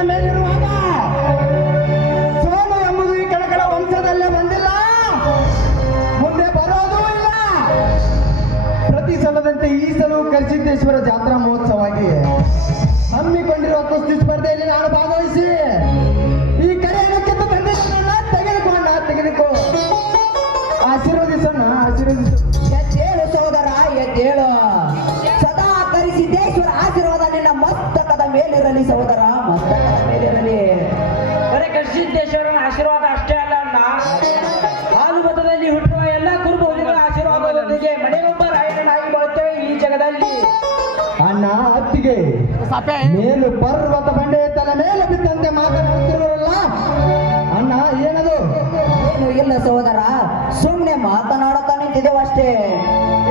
ತಮ್ಮನ ಮೇಲಿರುವಾಗ ಸೋಲು ಎಂಬುದು ಈ ಕಣಕಳ ವಂಶದಲ್ಲೇ ಬಂದಿಲ್ಲ, ಮುಂದೆ ಬರೋದೂ ಇಲ್ಲ. ಪ್ರತಿ ಸಲದಂತೆ ಈ ಸಲವೂ ಕರಿಸಿದ್ದೇಶ್ವರ ಜಾತ್ರಾ ಮಹೋತ್ಸವವಾಗಿ ಹಮ್ಮಿಕೊಂಡಿರುವ ಕುಸ್ತಿ ಸ್ಪರ್ಧೆಯಲ್ಲಿ ನಾನು ಭಾಗವಹಿಸಿ ಈ ಕರೆಯನ್ನು ಕಿತ್ತು ತಂದಿದ್ದನ್ನ ತೆಗೆದುಕೋ ಆಶೀರ್ವದಿಸೋಣ, ಆಶೀರ್ವದಿಸು. ಎದ್ದೇಳು ಸಹೋದರ, ಎದ್ದೇಳು. ಸದಾ ಕರಿಸಿದ್ದೇಶ್ವರ ಆಶೀರ್ವಾದ ನಿನ್ನ ಮಸ್ತಕದ ಮೇಲಿರಲಿ ಸಹೋದರ, ಮಸ್ತಕದ ಮೇಲಿರಲಿ. ಬರೀ ಕರಿಸಿದ್ದೇಶ್ವರನ ಆಶೀರ್ವಾದ ಅಷ್ಟೇ ಅಲ್ಲ ಅಣ್ಣ, ಹಾಲು ಮತದಲ್ಲಿ ಹುಟ್ಟುವ ಎಲ್ಲ ಕುರುಬುಗಳ ಆಶೀರ್ವಾದದೊಂದಿಗೆ ಮನೆಯೊಬ್ಬ ರಾಯಣನಾಗಿ ಬರುತ್ತೇವೆ ಈ ಜಗದಲ್ಲಿ. ಅಣ್ಣ ಅತ್ತಿಗೆ ಮೇಲು ಪರ್ವತ ಬಂಡೆ ತಲೆ ಮೇಲೆ ಬಿದ್ದಂತೆ ಮಾತನಾಡುತ್ತಿರುವಲ್ಲ ಅಣ್ಣ, ಏನದು? ಏನು ಇಲ್ಲ ಸಹೋದರ, ಸುಮ್ಮನೆ ಮಾತನಾಡುತ್ತಾ ನಿಂತಿದ್ದೇವಷ್ಟೇ.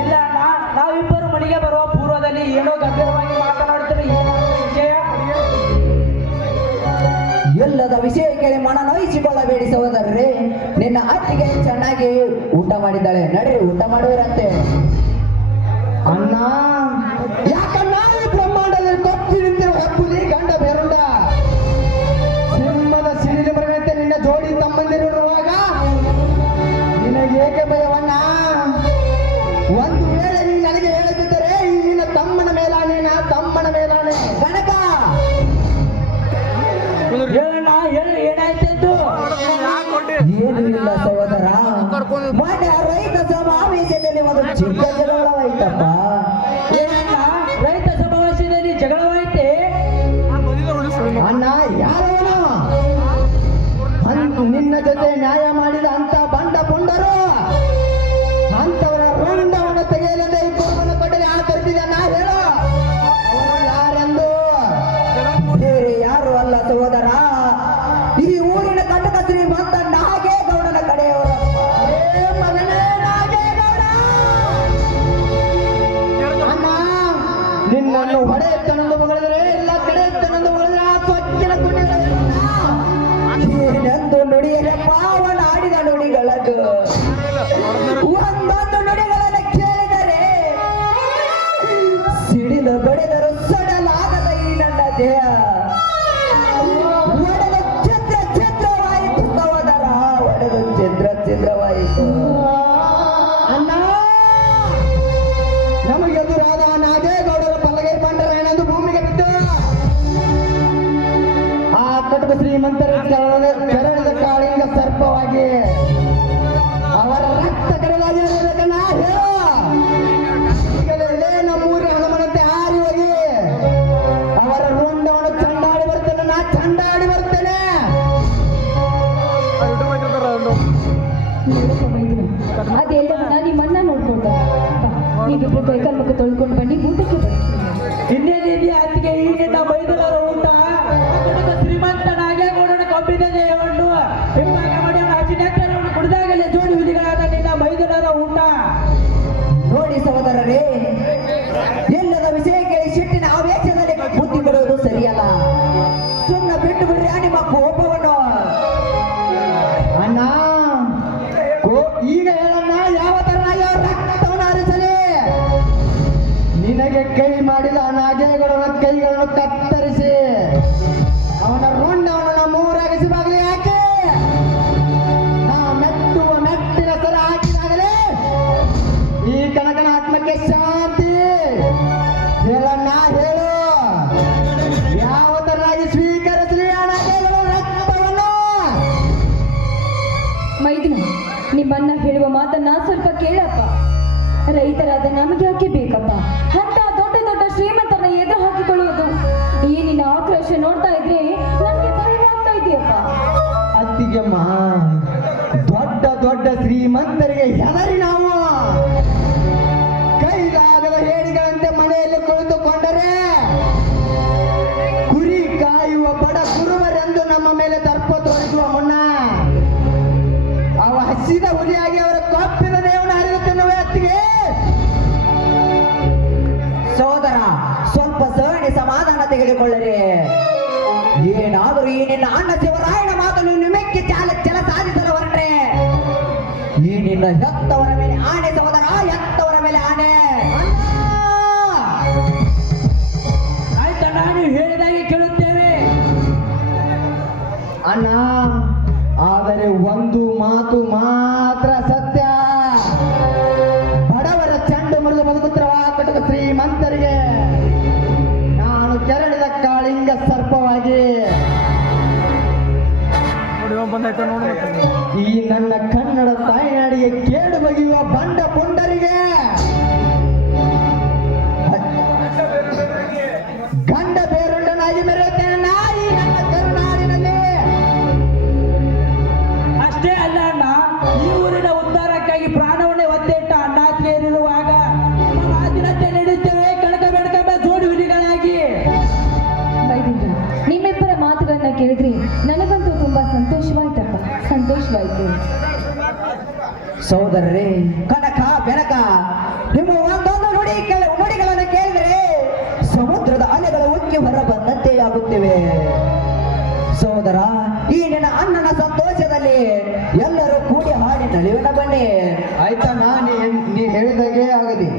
ಇಲ್ಲ ಅಣ್ಣ, ನಾವಿಬ್ಬರು ಮನೆಗೆ ಬರುವ ಪೂರ್ವದಲ್ಲಿ ಏನೋ ಗಂಭೀರವಾಗಿ ಮಾತನಾಡುತ್ತಿರುವ ವಿಷಯ ಎಲ್ಲದ ವಿಷಯ ಕೇಳಿ ಮನ ನೋಯಿಸಿಕೊಳ್ಳಬೇಡಿ ಸಹೋದರರೇ. ನಿನ್ನ ಅತ್ತಿಗೆ ಚೆನ್ನಾಗಿ ಊಟ ಮಾಡಿದ್ದಾಳೆ, ನಡಿ ಊಟ ಮಾಡುವಿರಂತೆ. ಅಣ್ಣ ಯಾಕಣ್ಣ ಈ ಬ್ರಹ್ಮಾಂಡದಲ್ಲಿ ಕೊಚ್ಚಿ ನಿಂತಿರುವ ಹಬ್ಬುಲಿ ಗಂಡ ಬೇರುಂಡ ಸಿಂಹದ ಸಿಡಿಲು ಬರದಂತೆ ನಿನ್ನ ಜೋಡಿ ತಮ್ಮಂದಿರುವಾಗ ನಿನಗೇಕೆ ಭಯವಣ್ಣ? ಒಂದು ವೇಳೆ ನೀನು ನನಗೆ ಹೇಳದಿದ್ದರೆ ಈ ನಿನ್ನ ತಮ್ಮನ ಮೇಲಾನೆ, ನಾ ತಮ್ಮನ ಮೇಲಾನೆ. ಕನಕ ಹೇಳಣ್ಣ, ಏನಾಯ್ತು? ಏನು ಇಲ್ಲ ಸಹೋದರ, ಮೊನ್ನೆ ರೈತ ಸಮಾವೇಶದಲ್ಲಿ ಒಂದು ಚಿಕ್ಕ ಜಗಳವಾಯ್ತಪ್ಪ. ಏನಣ್ಣ, ರೈತ ಸಮಾವೇಶದಲ್ಲಿ ಜಗಳವಾಯ್ತೆ? ಅಣ್ಣ ಯಾರವನು? ನಿನ್ನ ಜೊತೆ ನ್ಯಾಯ ಮಾಡಿದ ಅಂತ ಬಂಡ ಪುಂಡರು ಅಂತವರ ರುಂಡವನ್ನು ತೆಗೆಯಲೆಂದೇ ಈ ಕುರುಬನ ಕೊಟ್ಟರೆ ಯಾರು ಕರೆದಿದೆ ನಾ ಹೇಳು, ಅವರು ಯಾರೆಂದು? ಬೇರೆ ಯಾರು ಅಲ್ಲ ಸಹೋದರ, ಈ ಊರಿನ ಕಟಕ ಶ್ರೀಮಂತ ನಾಗೇಗೌಡನ ಕಡೆಯವರಪ್ಪ. ಮಗನೇ ನಾಗೇಗೌಡ, ಅಣ್ಣ ನಿನ್ನನ್ನು ಹೊಡೆ ತನ್ನದು ಮಗಳಿದ್ರೆ ಎಲ್ಲ ಕಡೆ ತನ್ನದು ಮಗಳಿದ್ರೆ ಆ ಸ್ವಚ್ಛನ ಏನೆಂದು ನುಡಿಯಲಪ್ಪ ಅವನ ಆಡಿದ ನುಡಿಗಳದು. ಒಂದೊಂದು ನುಡಿಗಳನ್ನು ಕೇಳಿದರೆ ಸಿಡಿಲು ಬಡಿದರು ಸಡಲಾಗದ ಈ ನನ್ನ ದೇಹ ಒಡೆದು ಚಿತ್ರ ಚಿತ್ರವಾಯಿತು ಸಹೋದರ, ಒಡೆದು ಚಿತ್ರ ಚಿತ್ರವಾಯಿತು. ಅಣ್ಣ ನಮಗೆದುರಾದ ನಾಗೇಗೌಡರ ಪಲ್ಲಗೈ ಬಂಡರಾಯಣೆಂದು ಭೂಮಿಗೆ ಬಿದ್ದು ಆ ಕಟಕ ಶ್ರೀಮಂತರ ಚರಣದ ಕಾಳಿಂಗ ಸರ್ಪವಾಗಿ ಅವರ ರಕ್ತ ಕರೆದಾಗಿರಬೇಕಣ್ಣ ಹೇಳು. ಈಗಲೇ ನಮ್ಮೂರಿನ ಹನುಮನಂತೆ ಹಾರಿ ಹೋಗಿ ಅವರ ರುಂಡವನ್ನು ಚಂಡಾಡಿ ಬರ್ತೇನೆ, ನಾ ಚಂಡಾಡಿ ಬರ್ತೇನೆ. ಅದೆಲ್ಲವನ್ನ ನಿಮ್ಮನ್ನ ನೋಡ್ಕೊಂಡ ನೀವಿಬ್ರು ಕೈಕಾಲ್ ಮುಖ ತೊಳ್ಕೊಂಡು ಬನ್ನಿ, ಊಟಕ್ಕೆ ಬನ್ನಿ. ಇನ್ನೇನಿದೆಯಾ ಅತ್ತಿಗೆ, ಈಗಿನ ಬೈದರ ಊಟ ಕಟಕ ಶ್ರೀಮಂತ ನಾಗೇಗೌಡನ ಕಬ್ಬಿನಲ್ಲಿ ಒಂದು ಹಿಂಭಾಗ ಮಾಡಿ ಅವನ ಹಸಿನೆತ್ತರವನ್ನು ಕುಡಿದಾಗಲೇ ಜೋಡಿ ಹುಲಿಗಳಾದ ನಿನ್ನ ಬೈದರ ಊಟ. ನೋಡಿ ಸಹೋದರರೇ, ಎಲ್ಲದ ವಿಷಯ ಕೇಳಿ ಸಿಟ್ಟಿನ ಆವೇಶದಲ್ಲಿ ಬುದ್ಧಿ ಬಿಡುವುದು ಸರಿಯಲ್ಲ. ಸುಮ್ಮನೆ ಬಿಟ್ಟು ಬಿಡ್ರಿ ನಿಮ್ಮ ಕೋಪವನ್ನು. ಅಣ್ಣ ಈಗ ಹೇಳಣ್ಣ, ಯಾವ ತರನಾಗಿ ಅವರ ರಕ್ತವನ್ನು ಹರಿಸಲಿ? ನಿನಗೆ ಕೈ ಮಾಡಿದ ನಾಗೇಗೌಡನ ಕೈಗಳನ್ನು ಕತ್ತರಿಸಿ ಅವನ ರುಂಡವನ್ನು ನಮ್ಮೂರಾಗಿಸಿ ಬಾಗಿಲಿಗೆ ಹಾಕಿ ನಾ ಮೆಟ್ಟುವ ಮೆಟ್ಟಿನ ಸರ ಹಾಕಿದಾಗಲೇ ಈ ಕನಕನ ಆತ್ಮಕ್ಕೆ ಶಾಂತಿ. ಹೇಳಣ್ಣ ಹೇಳು, ಯಾವ ತರನಾಗಿ ಸ್ವೀಕರಿಸಲಿ ಆ ನಾಗೇಗೌಡನ ರಕ್ತವನ್ನು? ಮೈದುನ, ನಿಮ್ಮನ್ನ ಹೇಳುವ ಮಾತನ್ನ ಸ್ವಲ್ಪ ಕೇಳಪ್ಪ. ರೈತರಾದ ನಮಗೆ ಯಾಕೆ ಬೇಕಪ್ಪ ಅಂತ ದೊಡ್ಡ ದೊಡ್ಡ ಶ್ರೀಮಂತನ ಎದುರು ಹಾಕಿಕೊಳ್ಳುವುದು? ಈ ನಿನ್ನ ಆಕ್ರೋಶ ನೋಡ್ತಾ ಇದ್ರೆ ನನ್ಗೆ ಭಯವಾಗ್ತಾ ಇದೆಯಪ್ಪ. ಅತ್ತಿಗೆಮ್ಮ, ದೊಡ್ಡ ದೊಡ್ಡ ಶ್ರೀಮಂತರಿಗೆ ಹೆದರಿ ನಾವು ಕೈಲಾಗದ ಹೇಡಿಗಳಂತೆ ಮನೆಯಲ್ಲಿ ಕುಳಿತುಕೊಂಡರೆ ಕುರಿ ಕಾಯುವ ಬಡ ಕುರುಬರೆಂದು ನಮ್ಮ ಮೇಲೆ ದರ್ಪ ತೋರಿಸುವ ಮುನ್ನ ಅವ ಹಸಿದ ಹುಲಿಯಾಗಿ ಅವರ ಕಪ್ಪಿದ ದೇವನ ಹರಿಯುತ್ತೇವೆ. ಅತ್ತಿಗೆ ಸಹೋದರ, ಸ್ವಲ್ಪ ಸಹನೆ ಸಮಾಧಾನ ತೆಗೆದುಕೊಳ್ಳರೆ. ಏನಾದರೂ ಈ ನಿನ್ನ ಅಣ್ಣ ಶಿವರಾಯನ ಮಾತನ್ನು ನಿಮಗೆ ಛಲ ಸಾಧಿಸಲು ಹೊರಟ್ರೆ ಈ ನಿನ್ನ ಹೆತ್ತವರ ಮೇಲೆ ಆಣೆ ಸಹೋದರ, ಹೆತ್ತವರ ಮೇಲೆ ಆಣೆ. ಆಯ್ತಣ್ಣ, ನೀವು ಹೇಳಿದಾಗೆ ಕೇಳುತ್ತೇವೆ. ಒಂದು ಮಾತು ಮಾತ್ರ ಸತ್ಯ. ಬಡವರ ಚೆಂಡು ಮುರಿದು ಬದುಕುತ್ತಿರುವ ಕಟಕ ಶ್ರೀಮಂತರಿಗೆ ನಾನು ಕೆರಳಿದ ಕಾಳಿಂಗ ಸರ್ಪವಾಗಿ ಈ ನನ್ನ ಕನ್ನಡ ತಾಯ್ನಾಡಿಗೆ ಕೇಡು ಬಗೆಯುವ ಬಂಡ ಪುಂಡರಿಗೆ ಗಂಡ ಬೇರುಂಡನಾಗಿ ಮೆರೆಯುತ್ತೇನೆ ನಾಯಿ ನನ್ನ ಕರುನಾಡಿನಲ್ಲಿ. ಅಷ್ಟೇ ಅಲ್ಲ ಅಣ್ಣ, ಈ ಊರಿನ ಉದ್ಧಾರಕ್ಕಾಗಿ ಪ್ರಾಣವನ್ನೇ ಒತ್ತೆಟ್ಟ ಅಣ್ಣಾತಿಯರಿರುವಾಗ ಮಾತಿನಂತೆ ನಡೆಯುತ್ತೇವೆ ಕಣಕ ಬೆಳಕಂಬ ಜೋಡಿ ಹುಲಿಗಳಾಗಿ. ವೈದ್ಯ, ನಿಮ್ಮಿಬ್ಬರ ಮಾತುಗಳನ್ನ ಕೇಳಿದ್ರೆ ನನಗಂತೂ ತುಂಬಾ ಸಂತೋಷವಾಯ್ತಪ್ಪ, ಸಂತೋಷವಾಯ್ತು. ಸಹೋದರರೇ, ಕನಕ ಬೆನಕ ನಿಮ್ಮ ಒಂದೊಂದು ನುಡಿಗಳನ್ನು ಕೇಳಿದರೆ ಸಮುದ್ರದ ಅಲೆಗಳು ಉಕ್ಕಿ ಹೊರ ಬಂದಂತೆ ಆಗುತ್ತಿವೆ. ಸಹೋದರ, ಈ ನಿನ್ನ ಅಣ್ಣನ ಸಂತೋಷದಲ್ಲಿ ಎಲ್ಲರೂ ಕೂಡಿ ಹಾಡಿ ನಲಿಯೋಣ ಬನ್ನಿ. ಆಯ್ತಣ್ಣ, ನೀ ಹೇಳಿದಾಗೆ ಆಗಲಿ.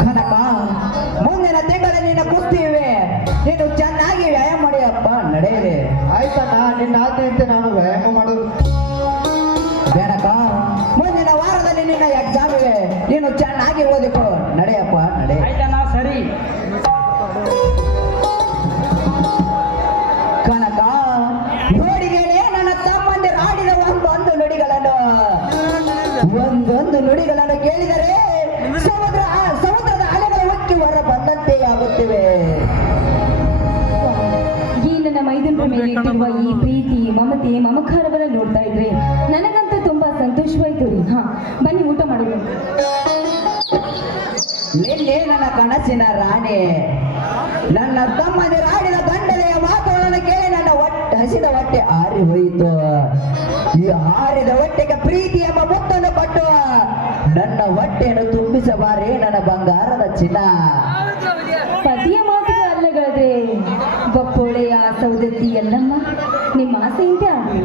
ಕನಕ, ಮುಂದಿನ ತಿಂಗಳು ನಿನ್ನ ಕುಸ್ತಿ ಇವೆ. ನೀನು ಚೆನ್ನಾಗಿ ವ್ಯಾಯಾಮ ಮಾಡಿಯಪ್ಪ, ನಡೆಯಿರಿ. ಆಯ್ತಣ್ಣ, ನಿನ್ನ ಆದ್ಯತೆ ನಾನು ವ್ಯಾಯಾಮ ಮಾಡೋದು. ಬೆನಕ, ಮುಂದಿನ ವಾರದಲ್ಲಿ ನಿನ್ನ ಎಕ್ಸಾಮ್ ಇವೆ. ನೀನು ಚೆನ್ನಾಗಿ ಓದಿಕೋ, ನಡೆಯಪ್ಪ ನಡೆ. ಆಯ್ತಣ್ಣ, ಸರಿ. ಕನಕ, ನೋಡಿಗೇನೆ ನನ್ನ ತಮ್ಮಂದಿರು ಆಡಿದ ಒಂದೊಂದು ನುಡಿಗಳನ್ನು ಕೇಳಿದರೆ ಸಮುದ್ರದ ಅಲೆಗಳು ಉಕ್ಕಿ ಹೊರ ಬಂದಂತೆ ಆಗುತ್ತಿವೆ. ಈ ನನ್ನ ಮೈದುನರ ಮೇಲೆ ಇಟ್ಟಿರುವ ಈ ಪ್ರೀತಿ, ಮಮತೆ, ಮಮಕಾರವನ್ನ ನೋಡ್ತಾ ಇದ್ರೆ ನನಗಂತೂ ತುಂಬಾ ಸಂತೋಷವಾಯ್ತು ರೀ. ಹಾ, ಬನ್ನಿ ಊಟ ಮಾಡೋಣ. ನಿನ್ನೆ ನನ್ನ ಕನಸಿನ ರಾಣಿ ನನ್ನ ತಮ್ಮಂದಿರು ಆಡಿದ ದಂಡನೆಯ ಮಾತುಗಳನ್ನು ಕೇಳಿ ನನ್ನ ಹಸಿದ ಹೊಟ್ಟೆ ಆರಿ ಹೋಯಿತು. ಈ ಹಾರಿದ ಹೊಟ್ಟೆಗೆ ಪ್ರೀತಿ ಎಂಬ ಮುತ್ತನ್ನು ಕೊಟ್ಟು ನನ್ನ ಹೊಟ್ಟೆಯನ್ನು ತುಂಬಿಸಬಾರೇ ನನ್ನ ಬಂಗಾರದ ಚಿನ್ನ. ಪತಿಯ ಮಾತಿಗೆ ಅಲ್ಲಗಾದ್ರೆ ಬಪ್ಪೊಳೆಯ ಸೌದತ್ತಿ ಎಲ್ಲಮ್ಮ, ನಿಮ್ಮ ಆಸೆಯಂತೆ ಆಗಲಿ.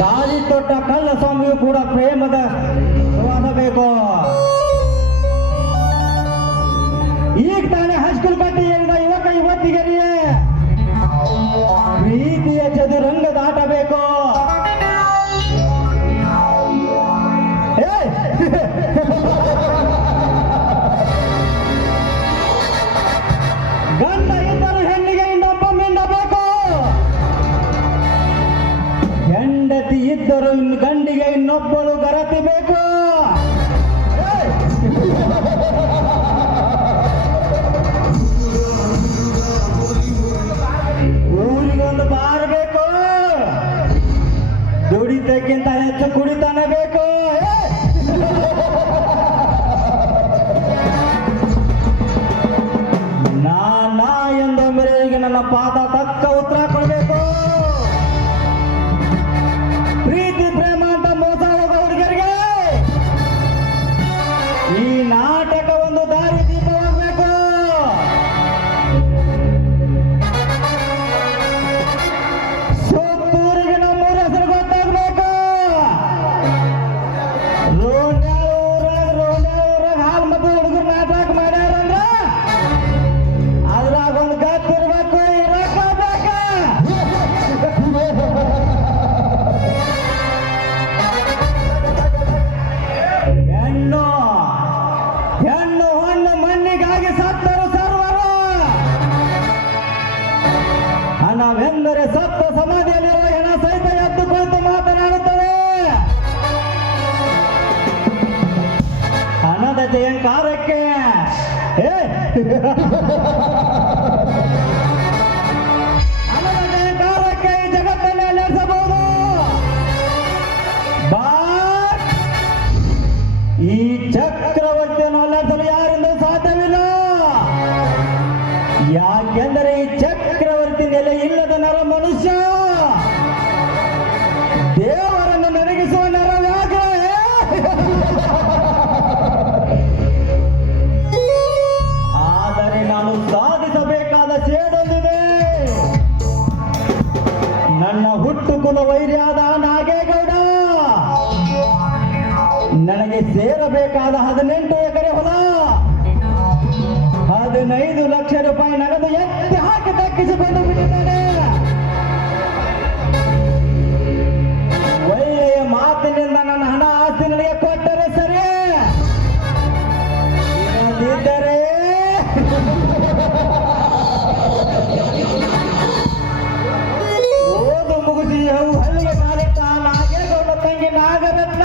ತಾಳಿ ತೊಟ್ಟ ಕಳ್ಳ ಸ್ವಾಮಿಯು ಕೂಡ ಪ್ರೇಮದ ಸುವಾಸ ಬೇಕು. ಈಗ ತಾನೇ ಹೈಸ್ಕೂಲ್ ಕಟ್ಟಿ ಹೇಳಿದ ಯುವಕ ಯುವತಿಗರಿಗೆ ಪ್ರೀತಿಯ ಚದುರಂಗ ದಾಟಬೇಕು. ಗಂಡ ಇದ್ದರೂ ಹೆಣ್ಣಿಗೆ ಇನ್ನೊಬ್ಬ ಮಿಂಡಬೇಕು. ಹೆಂಡತಿ ಇದ್ದರೂ ಗಂಡಿಗೆ ಇನ್ನೊಬ್ಬಳು ಗರತಿ ಬೇಕು. ಊರಿಗೊಂದು ಬಾರಬೇಕು. ದುಡಿತಕ್ಕಿಂತ ಹೆಚ್ಚು ಕುಡಿತಾನೆ ಬೇಕು. ನಾ ಎಂದ ಮೇರೆಗೆ ನನ್ನ ಪಾದ ತಕ್ಕ ಉತ್ತರ ಕೊಡಬೇಕು. ಪ್ರೀತಿ ಪ್ರೇಮ ಅಂತ ಮೋಸ ಹೋಗೋ ಹುಡುಗರಿಗೆ ಈ ನಾಟಕ ಒಂದು ದಾರಿ ದೀಪವಾಗಬೇಕು. ಸುತ್ತೂರಿಗೆ ನಮ್ಮೂರ ಹೆಸರು ಗೊತ್ತಾಗಬೇಕು. ರೋಡ್ಯಾಳೂರಾಗ ಹಾಲು ಮತ್ತು ಹುಡುಗರು ನಾಟಕ ಮಾಡ್ಯಾರಂದ್ರ ಅದ್ರಾಗ ಒಂದು ಗತ್ತಿರ್ಬೇಕು, ಇರಬೇಕು. ಹೆಣ್ಣು ಹೆಣ್ಣು ಹೊಣ್ಣು ಮಣ್ಣಿಗಾಗಿ ಸತ್ತರು ಸರ್ವರು. ಹಣವೆಂದರೆ ಸತ್ತ ಸಮಾಧಿಯಲ್ಲಿರುವ ಹೆಣ ಸಹಿತ ಎದ್ದು ಕುಳಿತು ಮಾತನಾಡುತ್ತದೆ. ಹಣದ ಜಯಂಕಾರಕ್ಕೆ ಹಣದ ಜಯಂಕಾರಕ್ಕೆ ಈ ಜಗತ್ತನ್ನೇ ಅಲ್ಲಾಡಿಸಬಹುದು. ಬಟ್ ಈ ಚಕ್ರವರ್ತಿಯನ್ನು ಅಲ್ಲಾಡಿಸಲು ಯಾರಿಂದಲೂ ಸಾಧ್ಯವಿಲ್ಲ. ಯಾಕೆಂದರೆ ಈ ಚಕ್ರವರ್ತಿ ನೆಲೆ ಇಲ್ಲದ ನರ ಮನುಷ್ಯ ದೇವರನ್ನು ನಡಗಿಸುವ ನರವಾಗ. ಆದರೆ ನಾನು ಸಾಧಿಸಬೇಕಾದ ಸೇಡೊಂದಿದೆ. ನನ್ನ ಹುಟ್ಟು ಕುಲ ವೈರ್ಯಾದ ನಾಗೇಗೌಡ ನನಗೆ ಸೇರಬೇಕಾದ 18 ಎಕರೆ ಹೊಲ 15 ಲಕ್ಷ ರೂಪಾಯಿ ನಗದು ಎತ್ತಿ ಹಾಕಿ ದಕ್ಕಿಸಿಕೊಂಡು ಬಿಟ್ಟಿದ್ದಾನೆ. ಒಳ್ಳೆಯ ಮಾತಿನಿಂದ ನನ್ನ ಹಣ ಆಸ್ತಿ ನನಗೆ ಕೊಟ್ಟರೆ ಸರಿ, ಇಲ್ಲದಿದ್ದರೆ ಓದು ಮುಗಿಸಿ ಹಳ್ಳಿಗೆ ಕಾಲಿಟ್ಟ ನಾಗೇಗೌಡ ತಂಗಿ ನಾಗರತ್ನ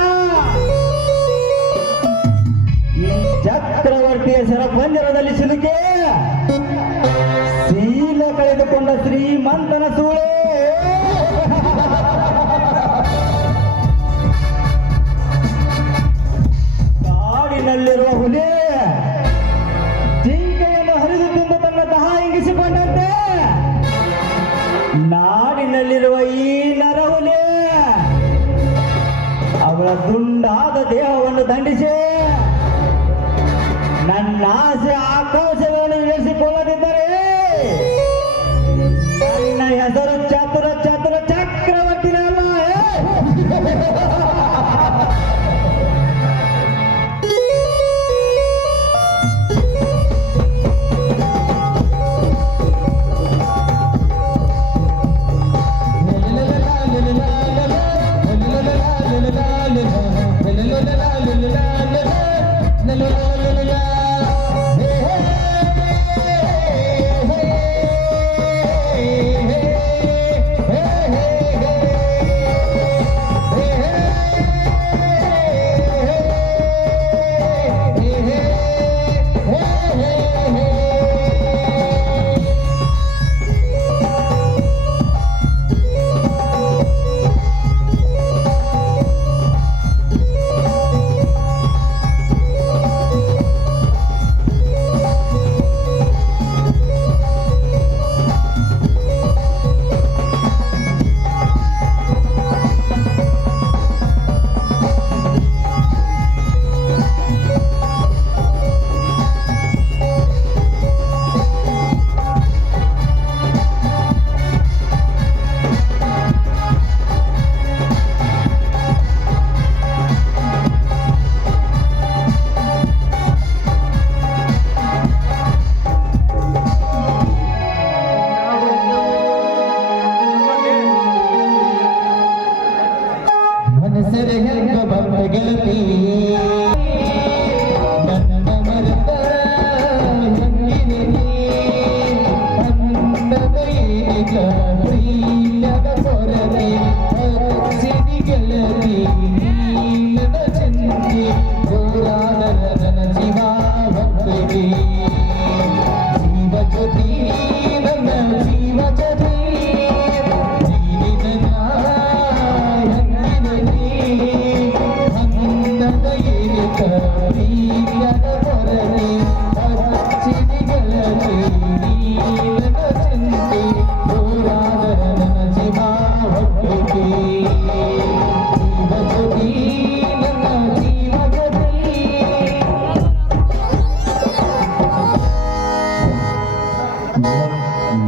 ಈ ಚಕ್ರವರ್ತಿಯ ಸರಪಂಜರದಲ್ಲಿ ಸಿಲುಕೆ ಶೀಲ ಕಳೆದುಕೊಂಡ ಶ್ರೀಮಂತನ ಸೂಳೆ. ಕಾಡಿನಲ್ಲಿರುವ ಹುಲಿ ಜಿಂಕೆಯನ್ನು ಹರಿದು ತಿಂದು ತನ್ನ ದಹ ಇಂಗಿಸಿಕೊಂಡಂತೆ ನಾಡಿನಲ್ಲಿರುವ ಈ ನರಹುಲಿ ಅವಳ ದುಂಡಾದ ದೇಹವನ್ನು ದಂಡಿಸಿ ನನ್ನ ಆಸೆ ಆಕಾಶಗಳನ್ನು ಇಳಿಸಿಕೊಳ್ಳದಿದ್ದರೆ ನನ್ನ ಹೆಸರು ಚತುರ ಚತುರ ಚಕ್ರವರ್ತಿನಲ್ಲ.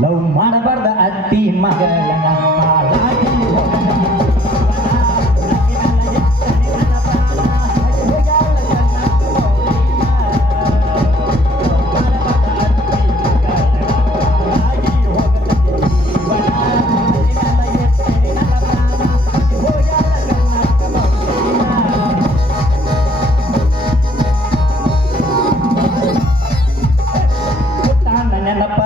ಲವ್ ಮಾಡಬಾರ್ದ ಅತ್ತಿ ಮಗಳನ್ನ ಹಾಳಾಗಿ ನೆನಪ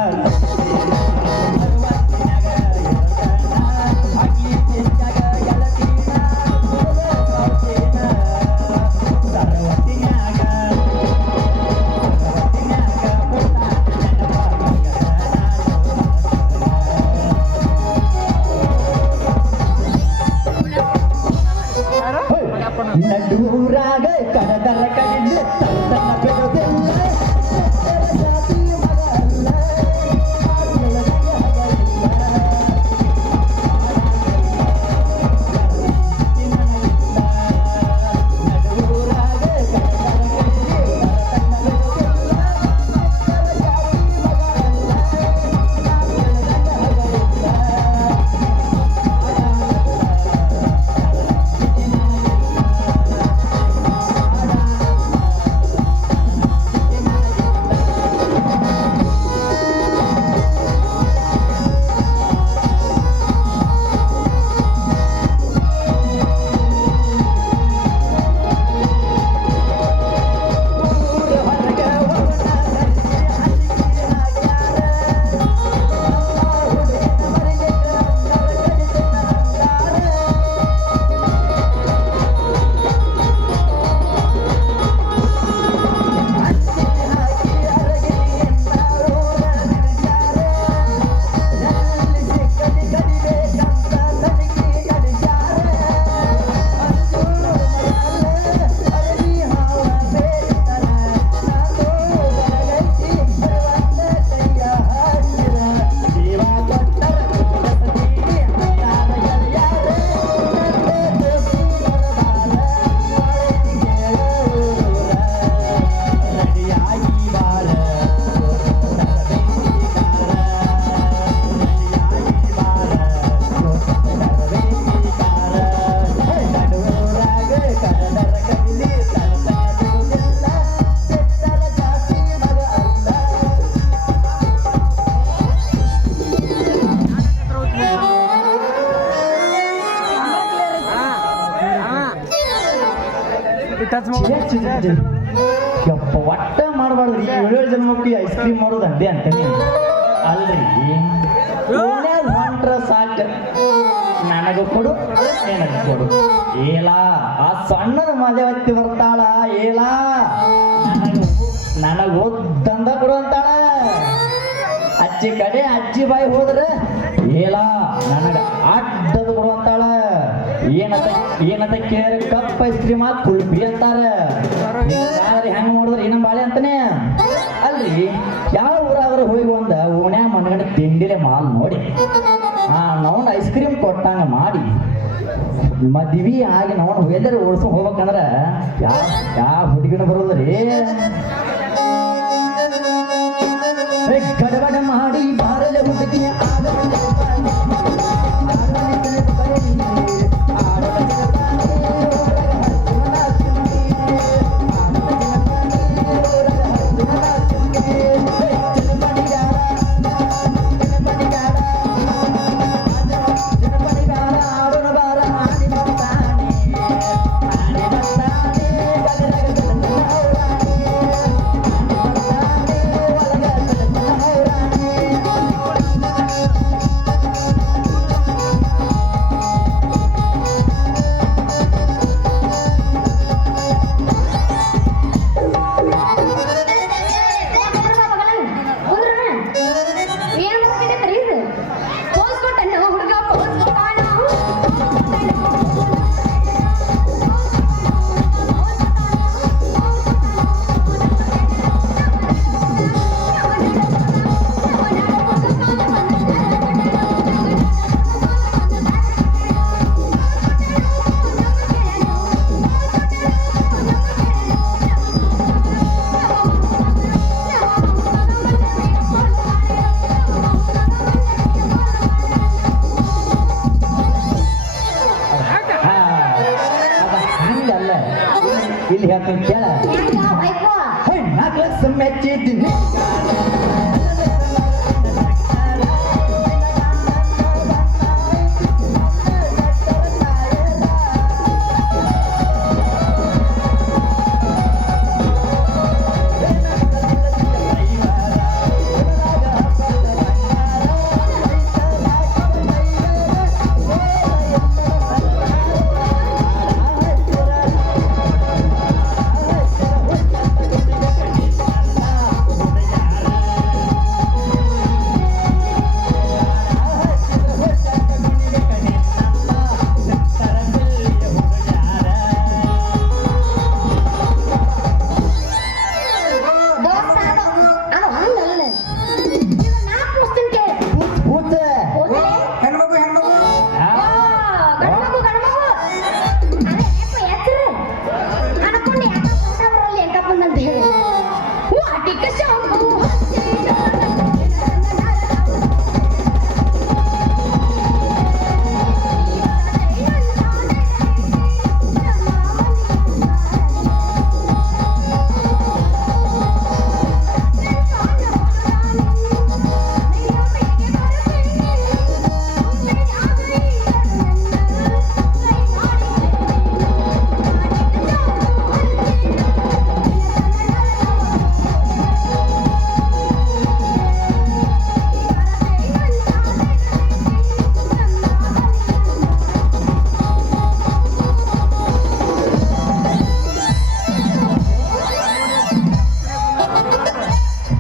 ನಡೂರಾಗ ಕಡದರ ಕಡಿದು ತನ್ನ ಬಿಡುವುದಿಲ್ಲ ಜಾತಿಯ ಮಗ ಅಲ್ಲ ನಡೂರಾಗ ಕಡದರ ಕಡಿದು ತನ್ನ ಬಿಡುವುದಿಲ್ಲ ಜಾತಿಯ ಮಗ ಯಪ್ಪ ಒಟ್ಟ ಮಾಡಬಾರ್ದ್ರಿ 7 ಜನ್ಮಕ್ಕೆ ಐಸ್ ಕ್ರೀಮ್ ಮಾಡೋದು ಅಂದೆ ಅಂತಾನೆ ಅಲ್ರಿ ಹೊಂಟ್ರ ಸಾಕ ನನಗೂ ಕೊಡು ನನಗೆ ಕೊಡು ಏಲ ಆ ಸಣ್ಣದ ಮದುವತ್ತಿ ಬರ್ತಾಳ ಏಲ ನನಗ ಓದಂದ ಕೊಡು ಅಂತಾಳ ಅಜ್ಜಿ ಕಡೆ ಅಜ್ಜಿ ಬಾಯಿ ಹೋದ್ರೆ ಏಲ ನನಗ ಅಡ್ಡದ ಕೊಡು ಅಂತಾಳ ಏನಂತ ಕೇಳಿದ್ರೆ ಕಪ್ ಐಸ್ ಕ್ರೀಮ್ ಕುಲ್ಫಿ ಅಂತಾರ ಹೆಂಗ್ ನೋಡಿದ್ರೆ ಏನಂಬ ಬಾಳೆ ಅಂತಾನೆ ಅಲ್ರಿ ಯಾವ ಊರಾದ್ರೂ ಹೋಗಿ ಒಂದ ಓಣ್ಯಾ ಮನಗಂಡ ತಿಂಡಿಲೆ ಮಾಲ್ ನೋಡಿ ನಾವು ಐಸ್ ಕ್ರೀಮ್ ಕೊಟ್ಟಂಗ ಮಾಡಿ ಮದ್ವಿ ಆಗಿ ನಾವು ಎಲ್ಲರೂ ಓಡಿಸ್ಕೊಂಡು ಹೋಗ್ಬೇಕಂದ್ರ ಯಾವ ಹುಡುಗಿನ ಬರೋದ್ರಿ ಗಡಬಡ ಮಾಡಿ ಬಾರಲೆ ಹುಡುಗಿಯ ಹೇಳ್ತೀನಿ ಕೇಳ ನಾಲ್ಕು ಲಕ್ಷ ಮೆಚ್ಚಿದ್ದೀನಿ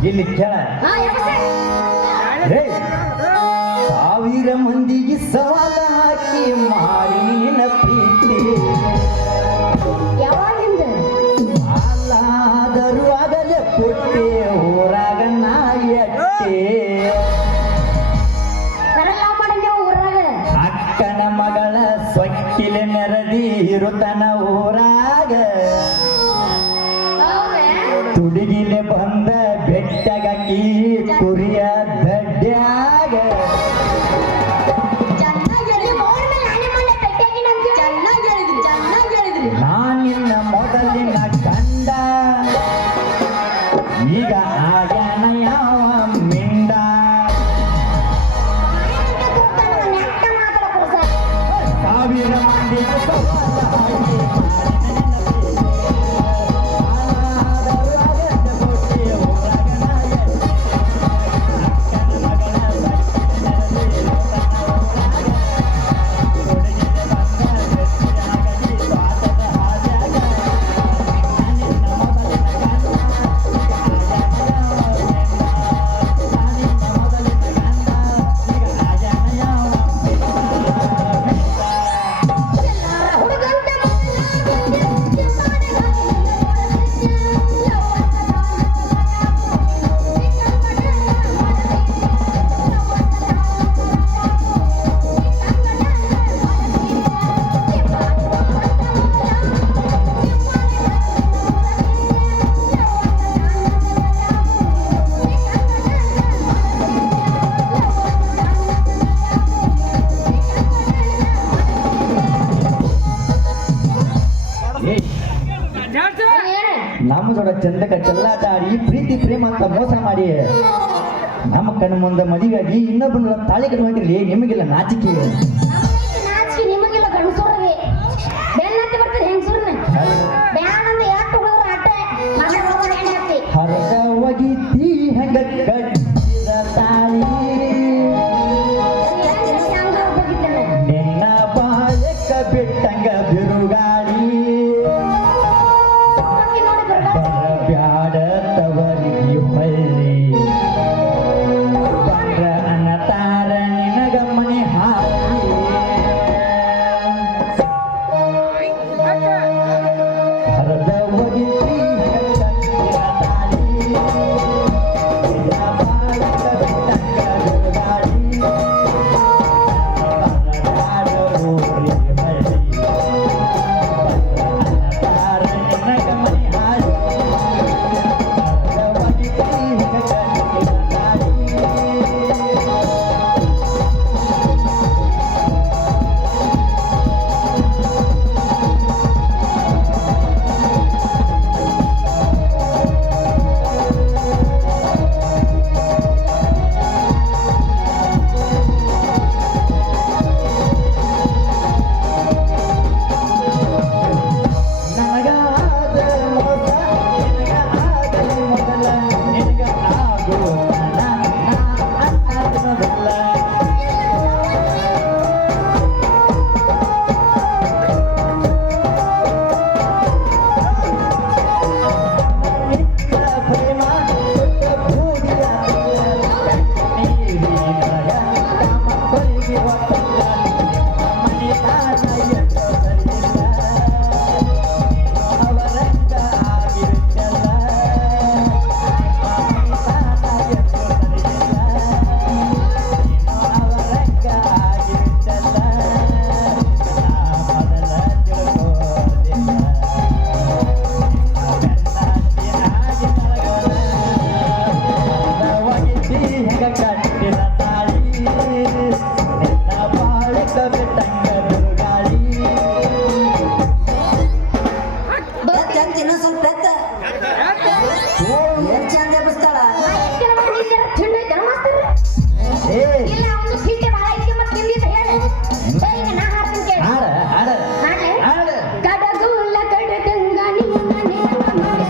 ಇಲ್ಲಿ ಕೇಳ ಸಾವಿರ ಮಂದಿಗೆ ಸವಾಲ ಹಾಕಿ ಮಾಡಿ ನಿನ್ನ ಪ್ರೀತಿ ಅಲ್ಲಾದರೂ ಆಗಲೇ ಕೊಟ್ಟೆ ಊರಾಗ ನಾಯಟ್ಟೆ ಅಕ್ಕನ ಮಗಳ ಸೊಕ್ಕಿಲೆ ಮೆರದಿ ಇರುತನ ಊರಾಗ ತುಡಿಗಿಲೆ ಬಂದ ಬೆಟ್ಟಗಕ್ಕಿ ಕುರಿಯ ದಡ್ಡ್ಯಾಗ ನಾನಿನ್ನ ಮೊದಲಿನ ಗಂಡ ಈಗ ಆಗ್ಯಾನ ಯಾವ ಮಿಂಡ ಸಾವಿರ ಮಂದಿ ನಮ್ಮ ಜೋಡ ಚಂದಕ ಚೆಲ್ಲಾಟ ಆಡಿ ಪ್ರೀತಿ ಪ್ರೇಮ ಅಂತ ಮೋಸ ಮಾಡಿ ನಮ್ಮ ಕಣ್ಣ ಮುಂದೆ ಮದುವೆಯಾಗಿ ಇನ್ನೊಬ್ಬನ ತಾಳಿ ಕಟ್ಟುವಂತಿರ್ಲಿ ನಿಮಗೆಲ್ಲ ನಾಚಿಕೆ ನಿಮಗೆಲ್ಲ ಗಂಡಸೂರಿಗೆ ಬೆನ್ನತ್ತಿ ಬರ್ತಾರೆ ಹೆಂಗಸೂರ್ನ ಬ್ಯಾನಂದ ಯಾಕೆ ಹೋಗೋರು ಆಟ ಹರದ ಒಗಿತಿ ಹೆಂಗ ಕಟ್ಟಿದ ತಾಳಿ ನಿನ್ನ ಬಾಯಕ್ಕ ಬಿಟ್ಟಂಗ ಬಿರುಗಾಳಿ ಬ್ಯಾಡ ತವರಿಗೆ ಹೊಳ್ಳಿ ಬಂದ್ರ ಅನ್ನತಾರ ನಿನಗ ಮನೆ ಹಾಕಿ ಹರದ ಒಗಿತಿ ಹೆಂಗ ಕಟ್ಟಿದ ತಾಳಿ ಈಗ ಕಟ್ಟಿದ ತಾಳಿ ನಿನ್ನ ಬಾಳಿಕ ಬಿಟ್ಟಂಗ ಬಿರುಗಾಳಿ ಇನ್ನೊಂದ್ ಸ್ವಲ್ಪ ಏನ್ ಚಂದ ಎಬ್ಬಿಸ್ತಾಳ ಏ ಇಲ್ಲ ಒಂದು ಸೀಟೆ ಭಾಳ ಐತಿ ಮತ್ತೆ ನಿಂದಿದ್ದು ಹೇಳು ಈಗ ನಾ ಹಾಡ್ತೀನಿ ಕೇಳು ಹಾಡ ಹಾಡ ಮಾಡ್ಲೆ? ಹಾಡ ಕಡಗುಲ ಕಡದಂಗ ನಿನ್ನ ನೆನಪ ಮಾಡಿ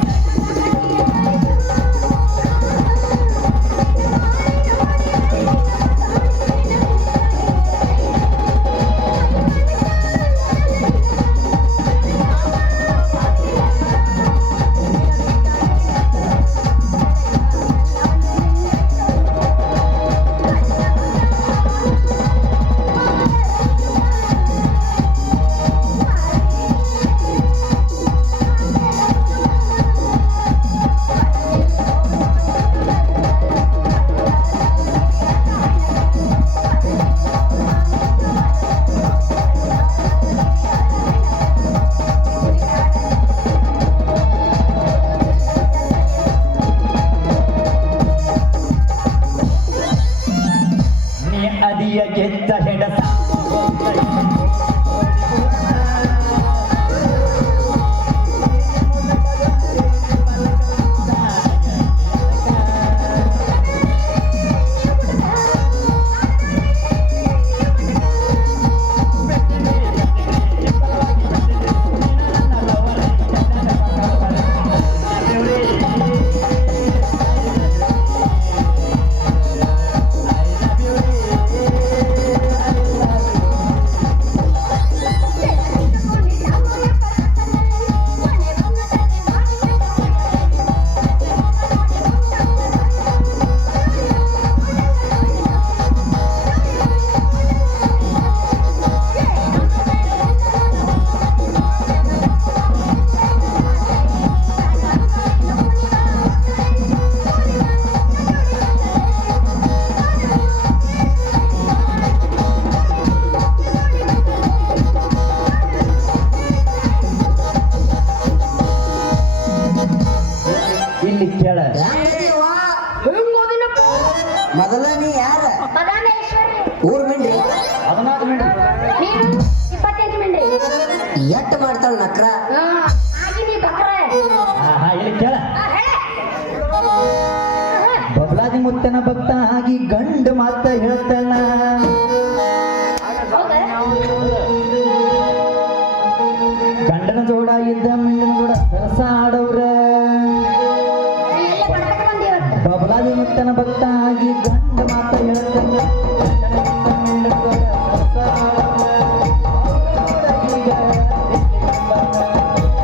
ನೀ ಅದಿಯ ಗೆದ್ದ ಹೆಡಸ ಇಲ್ಲಿ ಕೇಳ ಮೊದಲ ನೀ ಯಾರ ಬದಾಮೇಶ್ವರಿ ಊರ್ ಮಿಂಡ್ರಿ 14 ಮಿನಿಟ್ ನೀನು 28 ಮಿಂಡ್ರಿ ಎಟ್ಟು ಮಾಡ್ತಾಳ ನಕ್ರ ಆಗಿ ನೀ ಬಕ್ರೆ ಇಲ್ಲಿ ಕೇಳ ಹೇಳ ಬಬಲಾದಿ ಮುತ್ತನ ಭಕ್ತ ಆಗಿ ಗಂಡು ಮಾತ ಹೇಳ್ತಾನ ಗಂಡನ ಜೋಡ ಇದ್ದ ಮಿಂಡನ ಕೂಡ ಸರಸ ಆಡವ್ರ ಎಲ್ಲ ಪಡ್ಕೊಂಡು ಬಂದಿ ಇವತ್ತು ಬಬಲಾದಿ ಮುತ್ತನ ಭಕ್ತ ಆಗಿ ಗಂಡು ಮಾತ ಹೇಳ್ತಾನ ಗಂಡನ ಮಿಂಡನ ಜೋಡ ಸರಸ ಆಡವ್ರ. ಈಗ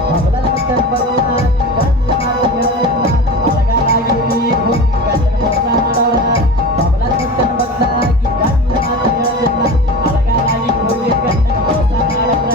ಬಬಲಾದಿ ಮುತ್ತನ ಭಕ್ತ ಆಗಿ ಗಂಡು ಮಾತ ಹೇಳ್ತಾನ ಅಳಗಾಲಾಗಿ ನೀ ಹೋಗಿ ಗಂಡನ ಮೋಸ ಮಾಡವ್ರ. ಬಬಲಾದಿ ಮುತ್ತನ ಭಕ್ತ ಆಗಿ ಗಂಡು ಮಾತ ಹೇಳ್ತಾನ ಅಳಗಾಲಾಗಿ ಹೋಗಿ ಗಂಡನ ಮೋಸ ಮಾಡವ್ರ.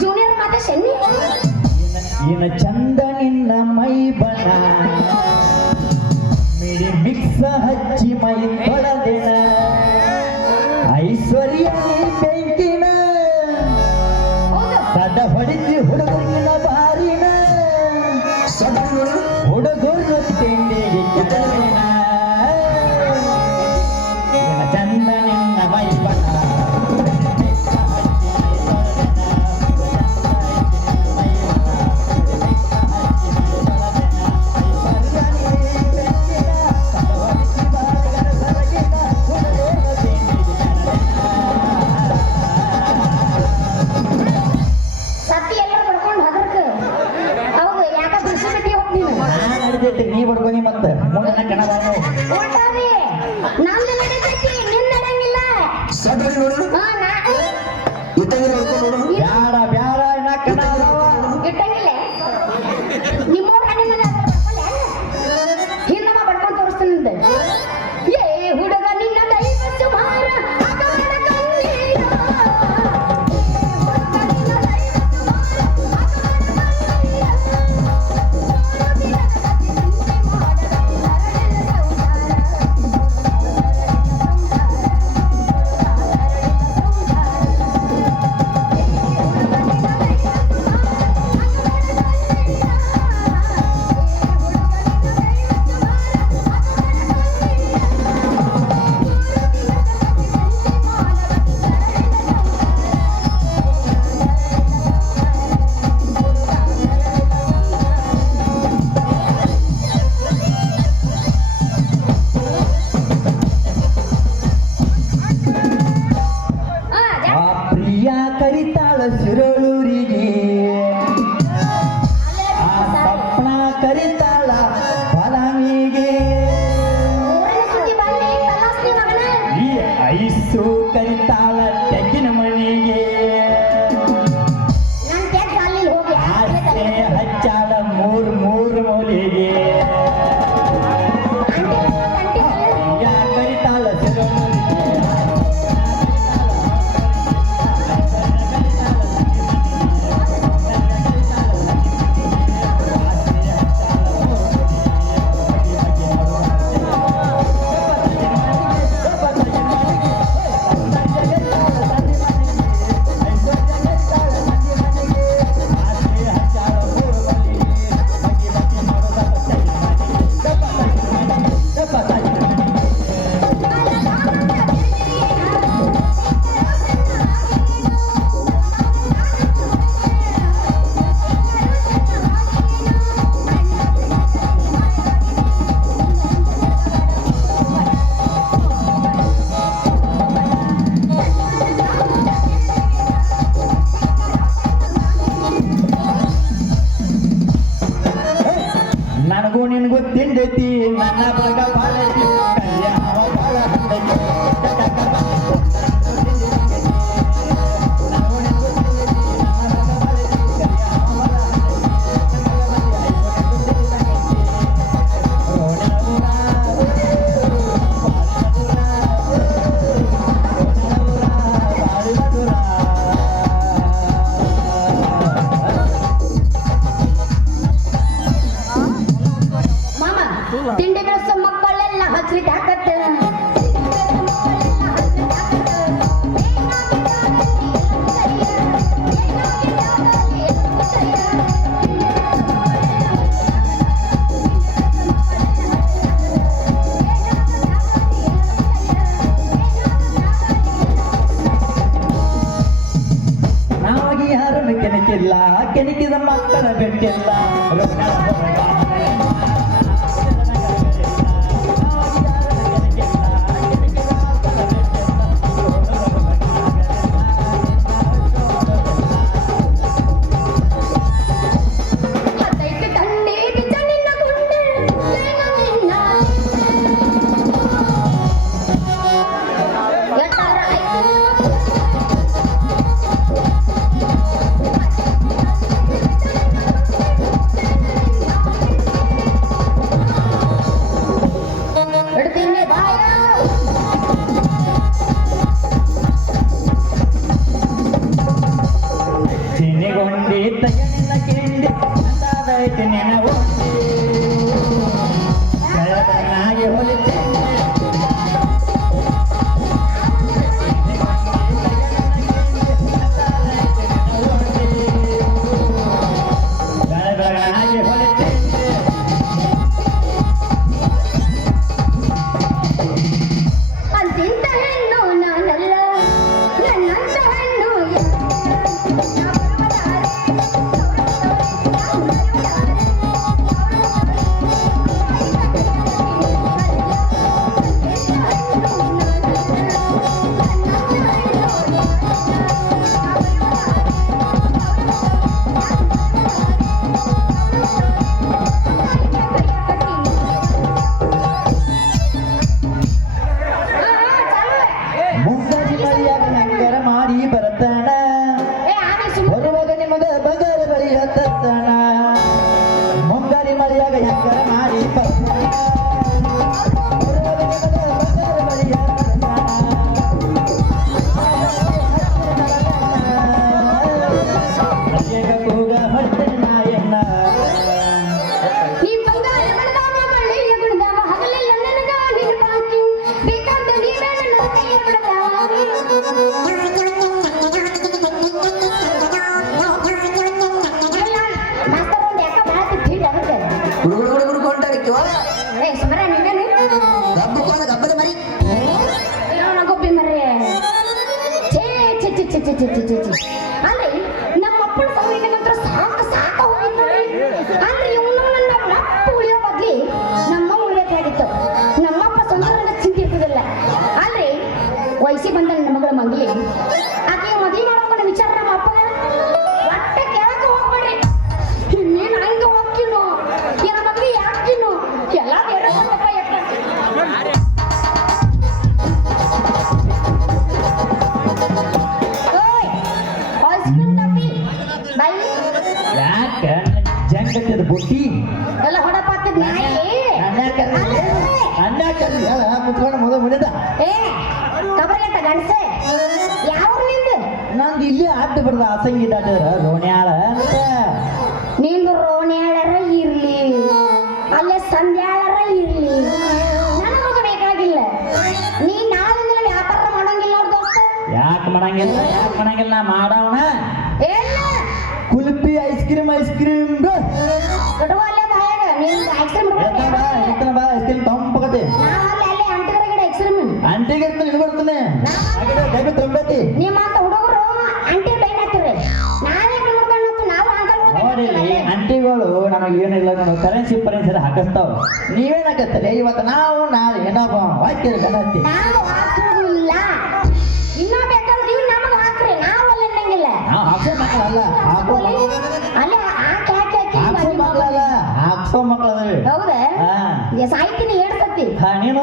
ಜೂನಿಯರ್ ಮಾತೆ ಶನಿ ಇನ್ನ ಚಂದ ನಿನ್ನ ಮೈ ಬಣ ಮಿಡಿ ಮಿಕ್ಸ ಹಚ್ಚಿ ಮೈ ತೊಳೆದಿನ ಐಶ್ವರ್ಯ ಬೆಂಕಿನ ಹೌದು ಸದ ಹೊಡಿತಿ ಹುಡುಗರಿಗಿನ ಬಾರಿನ ಹುಡುಗರು ತಿಂಡಿಗೆ ಕೆಳಗಿನ ಇನ್ನ ಚಂದ ನಿನ್ನ ಮೈ ಬಣ ಸತಿ ಎಲ್ಲರೂ ಪಡ್ಕೊಂಡು ಹಗರ್ಕ ಹೌದು ಯಾಕ ಬಿಡಿಸಿ ಹೋಗ್ತೀನಿ ನೀ ಬಡ್ಕೊನಿ ಮತ್ತ ಮುಂದಿನ ಕಣದ ಉಲ್ಟಾರಿ ನಮ್ದು ನಡೀತೈತಿ ನಿನ್ ನಡೆಯಂಗಿಲ್ಲ ಹಾ ನಾ ಬ್ಯಾಡ ಬ್ಯಾಡ ಇನ್ನ ಕಣ ಅದಾವ. ಇಟ್ಟಂಗಿಲ್ಲ ನಿಮ್ಮವ್ರ ಹಣ್ಣಿ ಮೇಲೆ ಹಿಂದಮ್ಮ ಬಡ್ಕೊಂಡು ತೋರಿಸ್ತಾನಂತೆ ಏ ಹುಡುಗ ನಿನ್ನ ದೈವ ಸುಮಾರ ಅಗಮನ ಕಣ್ಣೀರ. ಹುಡುಗ ನಿನ್ನ ದೈವ ಸುಮಾರ ಅಗಮನ ಕಣ್ಣೀರ. ಸೋಲುತ್ತಿರದ ಗತಿ ಚಿಂತೆ ಮಾಡದ ಹರಡಿದ ಸಂಸಾರ. ಆ ಪ್ರಿಯ ಕರಿತಾಳ ಸಿರಳೂರಿಗೆ ಆ ಸಪ್ನ ಕರಿತಾಳ ಬಲಮಿಗೆ ಈ ಐಸು ಕರಿತಾಳ ತೆಗಿನ ಮನೆಗೆ ಆಸೆ ಹಚ್ಚಾಳ ಮೂರು ಮೂಲಿಗೆ ಪ್ರಿಯ ಕರಿತಾಳ ಸಿರಳೂರಿಗೆ ನನಗೂ ನಿನಗೂ ತಿಂದೈತಿ ನನ್ನ ಬಳಗ ಬಾಳ ಐತಿ ಕಲ್ಯಾಣ ಬಾಳ ಹತ್ತೈತಿ ಮಾಮ ತಿಂಡಿ ಬೆಳೆಸೋ ಮಕ್ಕಳೆಲ್ಲ ಹಚ್ಚಿಟ್ಟು ಹಾಕತ್ತೆ ನಾವಾಗಿ ಯಾರನ್ನು ಕೆಣಕಿಲ್ಲ ಕೆಣಕಿದ ಮಕ್ಕಳ ಬೆಟ್ಟಿಲ್ಲ ಋಣ ಹೊರಗ. ಹತ್ತೈತೆ ತಂಡಿ ಬಿಚ್ಚ ನಿನ್ನ ಗುಂಡೆ ಏನ ನಿನ್ನ ಎಟ್ಟಾರ ಆಯ್ತು ಉಂಡಿ ತಗನಿನ ಕಿಂಡಿ ಅಂತಾದೈತಿ ನೆನ ಉಂಡಿ ಬೆಳಬೆಳನಾಗಿ ಹೊಲಿತೇನೆ ಬೆಳಬೆಳನಾಗಿ ಹೊಲಿತೇನೆ ಅಂತಿಂತ ಹೆಣ್ಣು ನಾನಲ್ಲ ನನ್ನಂತ ಹೆಣ್ಣು ಮುಂಗಾರಿ ಮಳೆಯಾಗ ಹೆಂಗರ ಮಾಡಿ ಬರತಾನ ಬರುವಾಗ ನಿಮಗ ಬಗರ ಬಳಿ ಹತ್ತಾನ ಮುಂಗಾರಿ ಮಳೆಯಾಗ ಹೆಂಗರ ಮಾಡಿ ಬರ್ತಾನ ಬರುವಾಗ ನಿಮಗ ಬಗರ ಬಳಿ ಹತ್ತಾನ ಕೂಗ ಹೊಡ್ತೇನೆ ನಾಯಣ್ಣ ನೀ ಬಂಗಾರ ಬಡದಾವ ಬಳ್ಳಿಯ ಗುಣದಾವ ಹಗಲೆಲ್ಲ ನನಗ ನಿನ್ನ ಬಾಕಿ ಬೇಕಾದ ನೀವೇ ನನ್ನ ಕೈಯ ಅಲ್ರಿ ನಮ್ಮ ಅಪ್ಪನ ಸಾವಿನ ಮಾತ್ರ ಸಾಕ ಹೋಗಿದ್ರಿ ಅಂದ್ರೆ ಇವನು ನನ್ನ ಅಪ್ಪ ಉಳಿಯೋ ಬದ್ಲಿ ನಮ್ಮ ಉಳಿಯೋದಾಗಿತ್ತು ನಮ್ಮಪ್ಪ ಸಂಸಾರದ ಚಿಂತೆ ಇರ್ತದಿಲ್ಲ ಅಲ್ರಿ ವಯಸ್ಸಿಗೆ ಬಂದ ನನ್ನ ಮಗಳ ಮಂಗ್ಲಿ ಆಕೆ ಮದುವೆ ಮಾಡ್ಕೊಂಡು ವಿಚಾರ ನಮ್ಮ ಅಪ್ಪ ಒಟ್ಟೆ ಕೆಳಗೆ ಹೋಗ್ಬೇಡ್ರಿ ಇನ್ನೇನು ಹಂಗ ಹೋಗ್ಕಿನು ಏನ ಮದ್ವೆ ಯಾಕಿನು ಎಲ್ಲ ಬೇರೆ ಯಾಕ ಜಂಗತ್ತದ ಬುಟ್ಟಿ ಎಲ್ಲ ಹೊಡಪಾತಿದ್ ನಾಯಿ ಮುತ್ಕೊಂಡು ಮೊದಲು ಮುನಿದ ಏ ಕಬರಗಟ್ಟ ಗಂಡಸೆ ಯಾವ ನಿಂದು ನಂದು ಇಲ್ಲಿ ಅಡ್ಡ ಬಡ್ದ ಆಸಂಗಿ ದಾಟಿದ್ರ ರೋಣ್ಯಾಳ ಅಂತ ನಿಂದು ರೋಣ್ಯಾಳರ ಇರ್ಲಿ ಅಲ್ಲೇ ಸಂಧ್ಯಾಳರ ಇರ್ಲಿ ನನಗ ಬೇಕಾಗಿಲ್ಲ ನೀ ನಾಳಿಂದ ವ್ಯಾಪಾರ ಮಾಡಂಗಿಲ್ಲ ನೋಡ್ ದೋಸ್ತ ಯಾಕೆ ಮಾಡಂಗಿಲ್ಲ ನಾ ಮಾಡವಣ ಏನ ಕುಲ್ಫಿ ಐಸ್ ಕ್ರೀಮ್ ಕಡುವ ಅಲ್ಲೇ ಬಾಯಾಗ ನೀನು ಐಸ್ ಕ್ರೀಮ್ ಬಾ ಐಸ್ ಕ್ರೀಮ್ ತಂಪಕತೆ ನಾವಲ್ಲಿ ಅಲ್ಲೇ ಅಂಟಿಗರ ಗಿಡ ಐಸ್ ಕ್ರೀಮ್ ಅಂಟಿಗೆ ಇದು ಬರ್ತನೆ ಕೈಗೆ ತಂಬೈತಿ ನಿಮ್ಮಂತ ಹುಡುಗರು ಅಂಟಿ ಬೈನ್ ಹಾಕ್ತಿರಿ ನಾವೇ ನೋಡ್ಕೊಂಡು ನಾವು ಅಂಕಲ್ ನೋಡಿಲಿ ಅಂಟಿಗಳು ನಮಗೆ ಏನಿಲ್ಲ ನೋಡು ಕರೆನ್ಸಿ ಹಾಕಿಸ್ತಾವ ನೀವೇನ್ ಹಾಕತ್ತಲ್ಲ ಇವತ್ತು ನಾವು ನಾಳೆ ಏನಪ್ಪ ಹಾಕಿರಿ ಗಣತಿ ನಾವು ಹಾಕೋದಿಲ್ಲ ಇನ್ನ ಬೇಕಾದ್ರೆ ನೀವು ನಮಗೆ ಹಾಕ್ರಿ ನಾವು ಅಲ್ಲಿ ಅನ್ನಂಗಿಲ್ಲ ನಾವು ಹಾಕೋ ಮಕ್ಕಳಲ್ಲ ಅಲ್ಲೇ ಹಾಕೋ ಮಕ್ಕಳಲ್ಲ ಹಾಕ್ಸೋ ಮಕ್ಕಳು ಅದಾವೆ ಹೌದಾ ಹಾ ಸಾಯ್ತೀನಿ ಹೇಳ್ತತಿ ನೀನು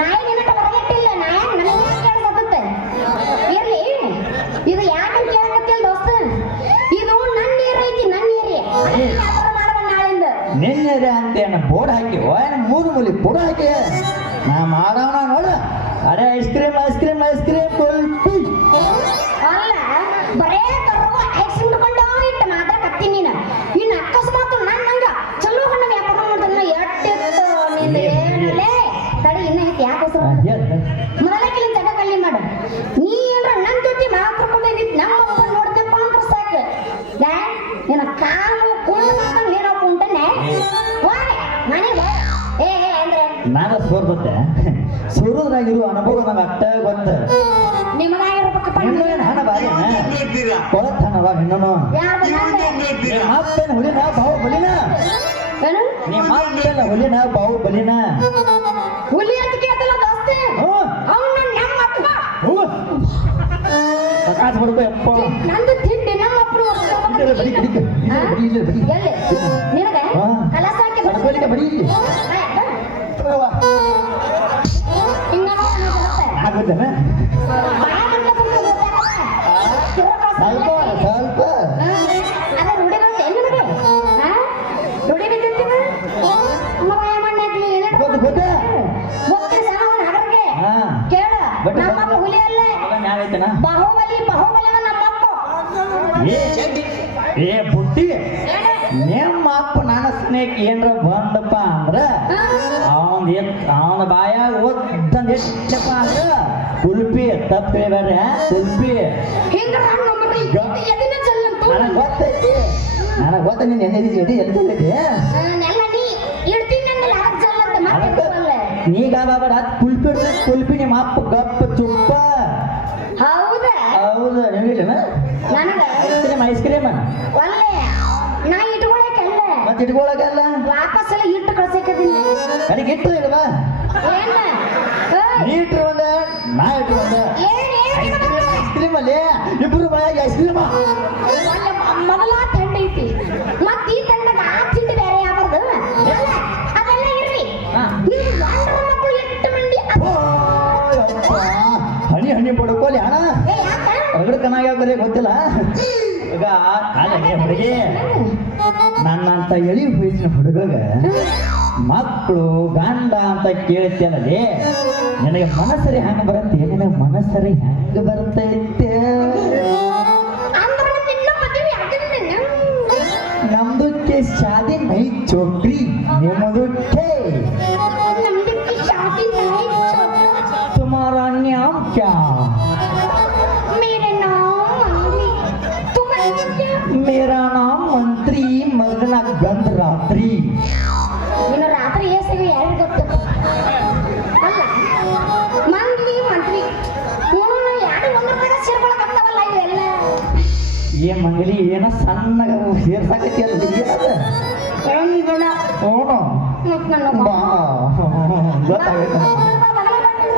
ನಾಯಿ ನಿನ್ನ ಹೊರಗಟ್ಟಿಲ್ಲ ನನಗೆ ಕೇಳಿಸುತ್ತೆ ಇರ್ಲಿ ಇದು ಯಾಕಂತ ಕೇಳಕತ್ತಿಲ್ಲ ದೋಸ್ತ ಇದು ನನ್ನ ನೀರು ಐತಿ ನನ್ನ ನೀರಿ ವ್ಯಾಪಾರ ಮಾಡುವ ನಾಳಿಂದ ನಿನ್ನೆ ಅಂತೇನ ಬೋರ್ಡ್ ಹಾಕಿ ಏನು ಮೂರು ಮೂಲಿ ಬೋರ್ಡ್ ಹಾಕಿ ನಾ ಮಾಡವನ ನೋಡು ಅರೆ ಐಸ್ ಕ್ರೀಮ್ ಕುಲ್ಫಿ ಅಲ್ಲ ಬರೇ ಕರ್ಗು ಐಸ್ ಹಿಡ್ಕೊಂಡು ಇಟ್ಟು ಮಾತಾಡಕತ್ತೀನಿ ನೀನು ಇನ್ನು ಅಕಸ್ಮಾತ್ ನನ್ನಂಗ ಚಲೋ ಹಣ್ಣ ವ್ಯಾಪಾರ ಮಾಡಿದ್ರೆ ಎಟ್ಟಿತ್ತು ನಿಂದು ಏನಲ್ಲೇ ತಡಿ ಇನ್ನ ಐತಿ ಯಾಕೋಸ್ಕರ ಮೊದಲಕ್ಕಿನ ಜಾಗ ಕಳ್ಳಿ ಮಾಡು ನೀ ಏನ್ರ ನನ್ನ ಜೊತೆ ಮಾತಾಡ್ಕೊಂಡು ಬಂದಿದ್ದು ನಮ್ಮ ಅಪ್ಪ ನೋಡ್ದಪ್ಪ ಅಂದ್ರೆ ಸಾಕು ನಿನ್ನ ಕಾಲು ಕುಂಡು ಮಾತಂಗ್ ನೀನು ಕುಂಟನೆ ಹೋಯ್ ಮನೆಗೆ ಏ ಅಂದ್ರೆ ನಾನು ಸೋರ್ದತ್ತೆ ಸೂರದ್ರಾಗಿರುವ ಅನುಭವ ನಂಗೆ ಅಟ್ಟ ಗೊತ್ತ ನಿಮ್ಮದಾಗಿರ್ಬೇಕಪ್ಪ ಹೆಣ್ಣು ಏನು ಹಣ ಬಾರಿ ಕೊಳತ್ತನವ ಹೆಣ್ಣು ಯಾರು ಮಾತೇನ ಹುಲಿನ ಬಾವು ಬಲಿನ ಏನು ನಿಮ್ಮ ಮಾತೇನ ಹುಲಿನ ಬಾವು ಬಲಿನ ಹುಲಿ ಅಂತ ಕೇಳ್ತಲ್ಲ ದೋಸ್ತಿ ಅವನು ನಮ್ಮ ಅಪ್ಪ ಹೋಗು ಕಾಸು ಮಾಡ್ಕೋ ಅಪ್ಪ ನಂದು ತಿಂಡಿ ನಮ್ಮ ಅಪ್ಪನ ಬಡಿ ಎಲ್ಲಿ ನಿನಗೆ ಕಲಸ ಹಾಕಿ ಬಡಿ ಆಗುತ್ತೇನೆ ಸ್ವಲ್ಪ ಅದ ರೂಢಿ ಬರುತ್ತೆ ನಿನಗೆ ರೂಢಿ ಬಿದ್ದಿರ್ತೀವಿ ಗೊತ್ತ ಕೇಳ ನಮ್ಮಪ್ಪ ಹುಲಿ ಅಲ್ಲ ಮ್ಯಾಗೈತನ ಬಾಹುಬಲಿ ನಮ್ಮಪ್ಪ ಏ ಬುಟ್ಟಿ ನಿಮ್ಮ ಅಪ್ಪ ನನ್ನ ಸ್ನೇಕ್ ಏನ್ರ ಬಂದಪ್ಪ ಅಂದ್ರ ಅವನ ಬಾಯಾಗ ಓದಂದ್ ಎಷ್ಟಪ್ಪ ಅಂದ್ರ ಕುಲ್ಪಿ ತಪ್ಪು ಹೇಳ್ಬೇಡ್ರಿ ಕುಲ್ಪಿ ಹಿಂಗ ನಮ್ಮರಿ ಎದಿನ ಚಲ್ಲಂತು ನನಗೆ ಗೊತ್ತೈತಿ ನನಗೆ ಗೊತ್ತ ನೀನು ಎಲ್ಲಿ ಎಲ್ಲಿ ನೆಲ್ಲ ನೀ ಇಡ್ತೀನಿ ನನ್ನ ಯಾಕೆ ಚಲ್ಲಂತ ಮಾತಾಡಲ್ಲ ನೀಗ ಬಾಬಾಡ ಕುಲ್ಪಿ ನಿಮ್ಮ ಅಪ್ಪ ಗಪ್ಪ ಚುಪ್ಪ ಹೌದಾ ಹೌದು ನಿಮಗಿಲ್ಲ ನನಗ ಐಸ್ ಕ್ರೀಮ್ ಒಳ್ಳೆ ನಾ ಇಟ್ಕೊಳಕಲ್ಲ ಮತ್ತೆ ಇಟ್ಕೊಳಕಲ್ಲ ವಾಪಸ್ ಎಲ್ಲ ಇಟ್ಟು ಕಳ್ಸಕದಿಲ್ಲ ನನಗೆ ಇಟ್ಟು ಇಲ್ವಾ ಏನ ನೀ ಇಟ್ರು ಒಂದ ನಾ ಇಟ್ರು ಒಂದ ಐಸ್ ಕ್ರೀಮ್ ಅಲ್ಲಿ ಇಬ್ರು ಬಾಯಾಗ ಐಸ್ ಕ್ರೀಮ್ ಮೊದಲ ತಂಡ ಐತಿ ಮತ್ ಈ ತಂಡಗ ಆ ತಿಂಡಿ ಬೇರೆ ಯಾವ್ದು ಅದೆಲ್ಲ ಇರ್ಲಿ ನೀವು ಗಂಡರ ಮಕ್ಕಳು ಎಷ್ಟು ಮಂದಿ ಹನಿ ಹನಿ ಪಡ್ಕೋಲಿ ಹಣ ಹೊರಗಡೆ ಚೆನ್ನಾಗಿ ಗೊತ್ತಿಲ್ಲ ಈಗ ಅಲ್ಲ ಹುಡುಗಿ ನನ್ನಂತ ಎಳಿ ವಯಸ್ಸಿನ ಹುಡುಗಗ ಮಕ್ಕಳು ಗಂಡ ಅಂತ ಕೇಳ್ತೇನಲ್ಲಿ ನಿನಗೆ ಮನಸ್ಸರಿ ಹೆಂಗ ಬರುತ್ತೆ ನಿನಗೆ ಮನಸ್ಸರಿ ಹೆಂಗ ಬರ್ತೈತೆ ನಮ್ದಕ್ಕೆ ಶಾದಿ ನೈ ಚೋಕ್ರಿ ನಿಮ್ಮದಕ್ಕೆ तुम्हारा नाम क्या मेरा नाम मंत्री मगना गंध रात्रि ಇನ್ನು ರಾತ್ರಿ ಏಸಿಗೆ ಯಾರು ಗೊತ್ತು ಅಲ್ಲ ಮಂತ್ರಿ ಮಂತ್ರಿ ಯಾರು ಒಂದ್ರ ಕಡೆ ಸೇರ್ಕೊಳಕತ್ತಾವಲ್ಲ ಇವೆಲ್ಲ ಏ ಮಂಗಲಿ ಏನ ಸಣ್ಣಗ ಸೇರ್ಸಾಕತಿ ಅಲ್ಲ ಏನದ ಹೆಂಗಣ ಓಣೋ ಮತ್ ನನ್ನ ಬಾ ಗೊತ್ತಾಗೈತ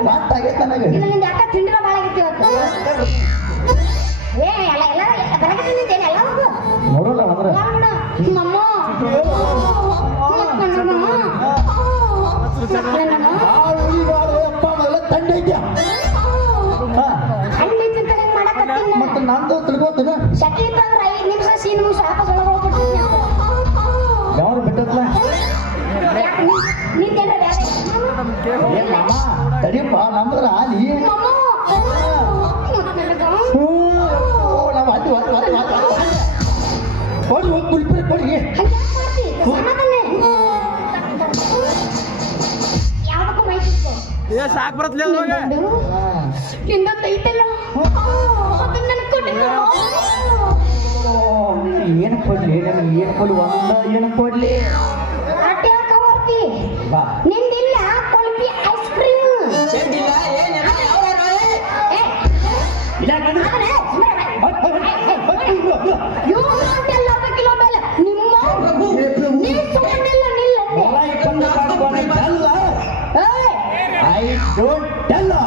ಗೊತ್ತಾಗೈತ ನನಗೆ ಇಲ್ಲ ನಿಂದ ಯಾಕ ತಿಂಡಿರ ಭಾಳ ಆಗೈತಿ ಇವತ್ತು ಏ ಎಲ್ಲ ಎಲ್ಲ ಬರಕತ್ತಿ ನಿಂತೇನೆ ಎಲ್ಲ ನೋಡೋಣ ಅಂದ್ರೆ ಮಮ್ಮ ಅಪ್ಪ ಮೊದಲ ತಂಡ ಐತ್ಯಾ ಮತ್ತೆ ನಂದು ತಿಳ್ಕೊತೀನ ಶಕ್ತಿ ತಂದ್ರೆ 5 ನಿಮಿಷ ಸೀನ್ ಮುಗಿಸಿ ವಾಪಸ್ ಒಳಗೆ ಹೋಗ್ಬಿಡ್ತೀನಿ ಯಾವ್ದು ಬಿಟ್ಟತ್ಲ ನಿಂತೇನ್ರ ಏ ಮಾಮ ತಡಿಯಪ್ಪ ನಮ್ಮದ್ರ ಆಲಿ ನಾವು ಅಲ್ಲಿ ಕೊಡಿ ಹೋಗಿ ಕುಲ್ಪಿರಿ ಕೊಡಿ ಯಾವ್ದಕ್ಕೂ ಮೈತಿತ್ತು ಸಾಕು ಬರತ್ಲೇ ನಿಂದೊಂದು ಐತಲ್ಲ ಅದನ್ನ ನನಗೆ ಕೊಟ್ಟಿಲ್ಲ ಏನು ಕೊಡ್ಲಿ ನಮ್ಗೆ ಏನು ಕೊಡ್ಲಿ ಏನು ಕೊಡ್ಲಿ ಅಟ್ಟೆ ಹಾಕಿ ಬಾ ನಿಂದಿಲ್ಲ ಕೊಲ್ಪಿ ice cream I don't tell her.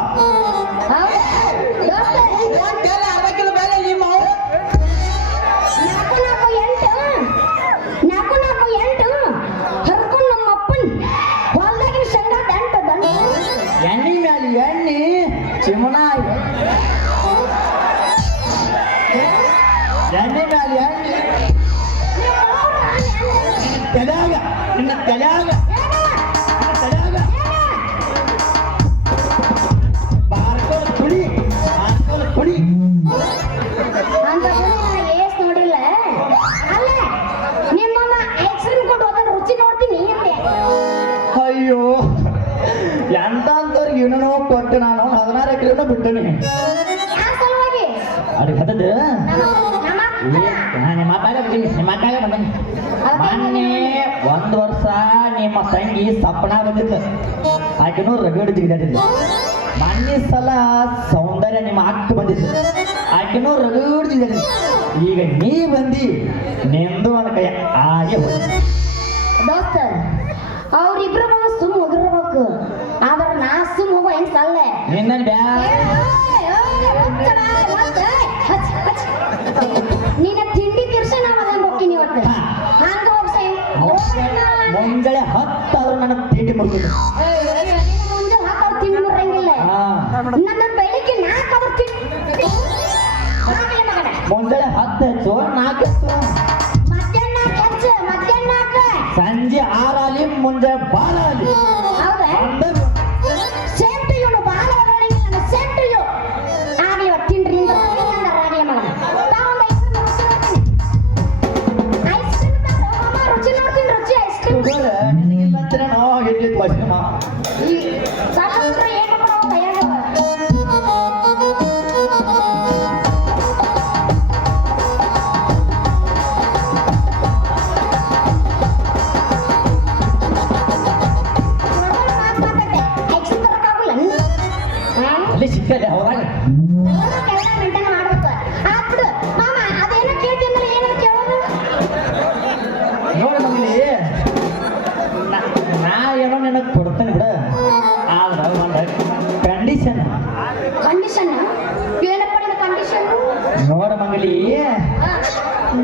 ಎಣ್ಣೆ ಮ್ಯಾಲ ಎಣ್ಣೆ ಚಿಮಣ ಎಣ್ಣೆ ಮ್ಯಾಲ ಎಣ್ಣೆ ತಲೆಯಾಗ ನಿನ್ನ ತಲೆಯಾಗ ಬಾರ್ಕೋಲ್ ಕುಡಿ ಏಸ್ ನೋಡಿಲ್ಲ ಅಲ್ಲ ನಿಮ್ಮನ್ನ ಐಸ್ ಕ್ರೀಮ್ ಕೊಟ್ಟು ಅದನ್ನ ರುಚಿ ನೋಡ್ತೀನಿ ಅಯ್ಯೋ ಎಂತವ್ರಿಗೆ ಏನೇನೋ ಕೊಟ್ಟು ನಾನು 16 ಎಕರೆನೂ ಬಿಟ್ಟನಿ ಯಾರ ಸಲುವಾಗಿ ಅದಕ್ಕೆ ಹತ್ತದ ನಮ್ಮ ಮಾತಾಗ ಬಂದೀನಿ ಮೊನ್ನೆ 1 ವರ್ಷ ನಿಮ್ಮ ತಂಗಿ ಸಪ್ಪನ ಬಂದಿದ್ದ ಆಕೆನೂ ರಗಡ್ ಜಿಗಿದಾಡಿದ್ಲು ಮೊನ್ನೆ ಸಲ ಸೌಂದರ್ಯ ನಿಮ್ಮ ಅಕ್ಕ ಬಂದಿದ್ಲು ಆಕೆನೂ ರಗಡ್ ಜಿಗಿದಾಡಿದ್ಲು ಈಗ ನೀ ಬಂದಿ ನಿಂದು ನನ್ನ ಕೈ ಹಾಗೆ ಹೋಗಿ ದೋಸ್ತ ಅವ್ರಿಬ್ರು ಬಂದು ಸುಮ್ ಹೋಗಿರ್ಬೇಕು ಆದ್ರೆ ನಾ ಸುಮ್ ಹೋಗೋ ಹೆಂಗ್ಸಲ್ಲ ನಿನ್ನ ಬ್ಯಾ ನಿನ್ನ ತಿಂಡಿ ತಿರ್ಸ ನಾವು ಅದನ್ನ ಹೋಗ್ತೀನಿ ಇವತ್ತು ಹಂಗ ಹೋಗ್ಸ ಮುಂಜಾನೆ 10 ಆದ್ರೂ ನನ್ನ ತಿಂಡಿ ಮುಗಿದು ಮುಂಜಾನೆ ಹಾಕೋರು ತಿಂಡಿ ಮುರಂಗಿಲ್ಲ ನನ್ನ ಬೆಳಿಗ್ಗೆ 4 ಆದ್ರೂ ತಿಂಡಿ ಮುಂಜಾನೆ 10 ಹೆಚ್ಚು 4 ಹೆಚ್ಚು ಮಧ್ಯಾಹ್ನ ಹೆಚ್ಚು ಮಧ್ಯಾಹ್ನ ಸಂಜೆ 6 ಆಲಿ ಮುಂಜಾನೆ 12 ಆಲಿ ಹೌದಾ ಸೇಮ್ ಟು ಯು ಬಾಳ ಸೇಮ್ ಟು ಯು ಆಗ್ಲಿ ತಿಂಡ್ರಿ ಆಗ್ಲಿ ಮಗನ ತಾವು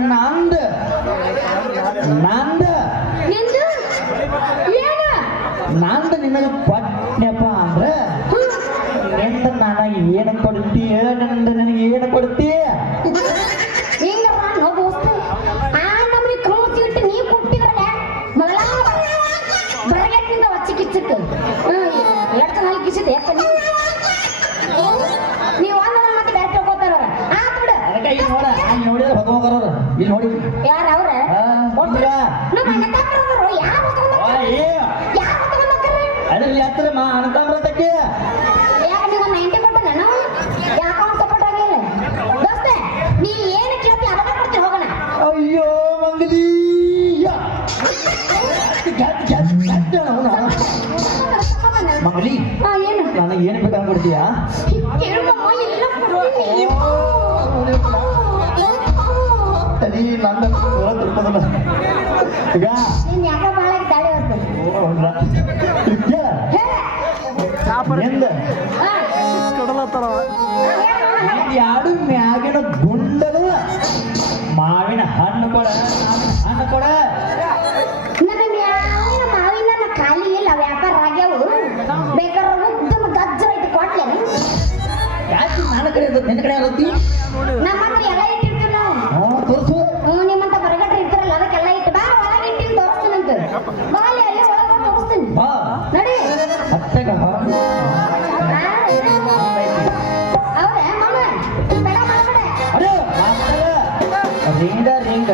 ನಂದ ನಂದ ನಿಂದು ಏನು ನಂದ ನಿನಗೆ ಕೊಟ್ಟೆಪ್ಪ ಅಂದ್ರ ನಿಂದ ನನಗೆ ಏನು ಕೊಡ್ತೀಯ ನಂದ ನನಗೆ ಏನು ಕೊಡ್ತೀಯ ಹಿಂಗ ನಾನು ದೋಸ್ತ ಆ ನಮ್ನಿ ಕ್ರೋಸ್ ಇಟ್ಟು ನೀ ಕೊಟ್ಟಿದ್ರೆ ಮೊದಲ ಬರಗಟ್ಟಿಂದ ಹೊಚ್ಚಿ ಕಿಚ್ಚಕ್ಕೆ ಎಡ್ತ ನಾಲ್ಕು ಕಿಸಿದೆ ಯಾಕ ನೀವು ಒಂದ ಮತ್ತೆ ಬ್ಯಾಟ್ ತಗೋತಾರ ಆ ಬಿಡು ಅದಕ್ಕೆ ಇಲ್ಲಿ ನೋಡ ಅಲ್ಲಿ ನೋಡಿದ್ರೆ ಹೋಗೋರು ಇಲ್ಲಿ ನೋಡಿ ಯಾರ ಅವ್ರ ಇದ್ರ. ನಮ್ಮ ಅಣ್ಣ ತಮ್ಮರು ಯಾರು ಅದ್ರಲ್ಲಿ ಹತ್ರ ಅನಂತಾಮ್ರತಕ್ಕೆ ಯಾಕೆ ನೀವು 90 ಕೊಟ್ಟು ನಾನು ಯಾಕೆ ಅವ್ನು ಸಪೋರ್ಟ್ ಆಗಿಲ್ಲ ದೋಸ್ತ ನೀ ಏನು ಕೇಳ್ತಿ ಅದನ್ನ ಕೊಡ್ತೀನಿ ಹೋಗೋಣ ಅಯ್ಯೋ ಮಂಗಲೀಯ ಮಂಗಲಿ ಹಾ ಏನು ನನಗೆ ಏನು ಬೇಕಾಗಿ ಕೊಡ್ತೀಯಾ ಕೇಳಮ್ಮ ಎಲ್ಲ ಕೊಡ್ತೀನಿ ತಡಿ ನನ್ನ ತಿಳ್ಕೋದಲ್ಲ ಈಗ ನೀನ್ ಯಾಕೆ ಭಾಳ ದಾಳಿ ಹೊತ್ತು ಎಂದ ಯಾಡು ಮ್ಯಾಗಿನ ಗುಂಡಲು ಮಾವಿನ ಹಣ್ಣು ಕೊಡ ಹಣ್ಣು ಕೊಡ ನನಗೆ ಯಾವ ಮಾವಿನ ನನ್ನ ಖಾಲಿ ಇಲ್ಲ ವ್ಯಾಪಾರ ಆಗ್ಯಾವು ಬೇಕಾದ್ರೆ ಉದ್ದಮ ಗಜ್ಜ ಐತಿ ಕೊಟ್ಲೆ ಯಾಕೆ ನನ್ನ ಕಡೆ ಇರೋದು ನಿನ್ನ ಕಡೆ ಇರುತ್ತೆ ನಮ್ಮ ಹತ್ರ ಎಲ್ಲ ಇಟ್ಟಿರ್ತೀವಿ ನಾವು ತೋರಿಸು ನಿಮ್ಮಂತ ಬರಗಟ್ರೆ ಇರ್ತಾರಲ್ಲ ಅದಕ್ಕೆಲ್ಲ ಇಟ್ಟು ಬಾ ಒಳಗೆ ಇಟ್ಟಿನ ತೋರಿಸ್ತೀನಂತ ಬಾಲಿ ಅಲ್ಲಿ ಒಳಗೆ ತೋರಿಸ್ತೀನಿ ಬಾ ನಡಿ ಅತ್ತಗ ಅವ್ರೆ ಮಾಮ ಬೇಡ ಮಾಡಬೇಡ ಅರೆ ರಿಂಗ ರಿಂಗ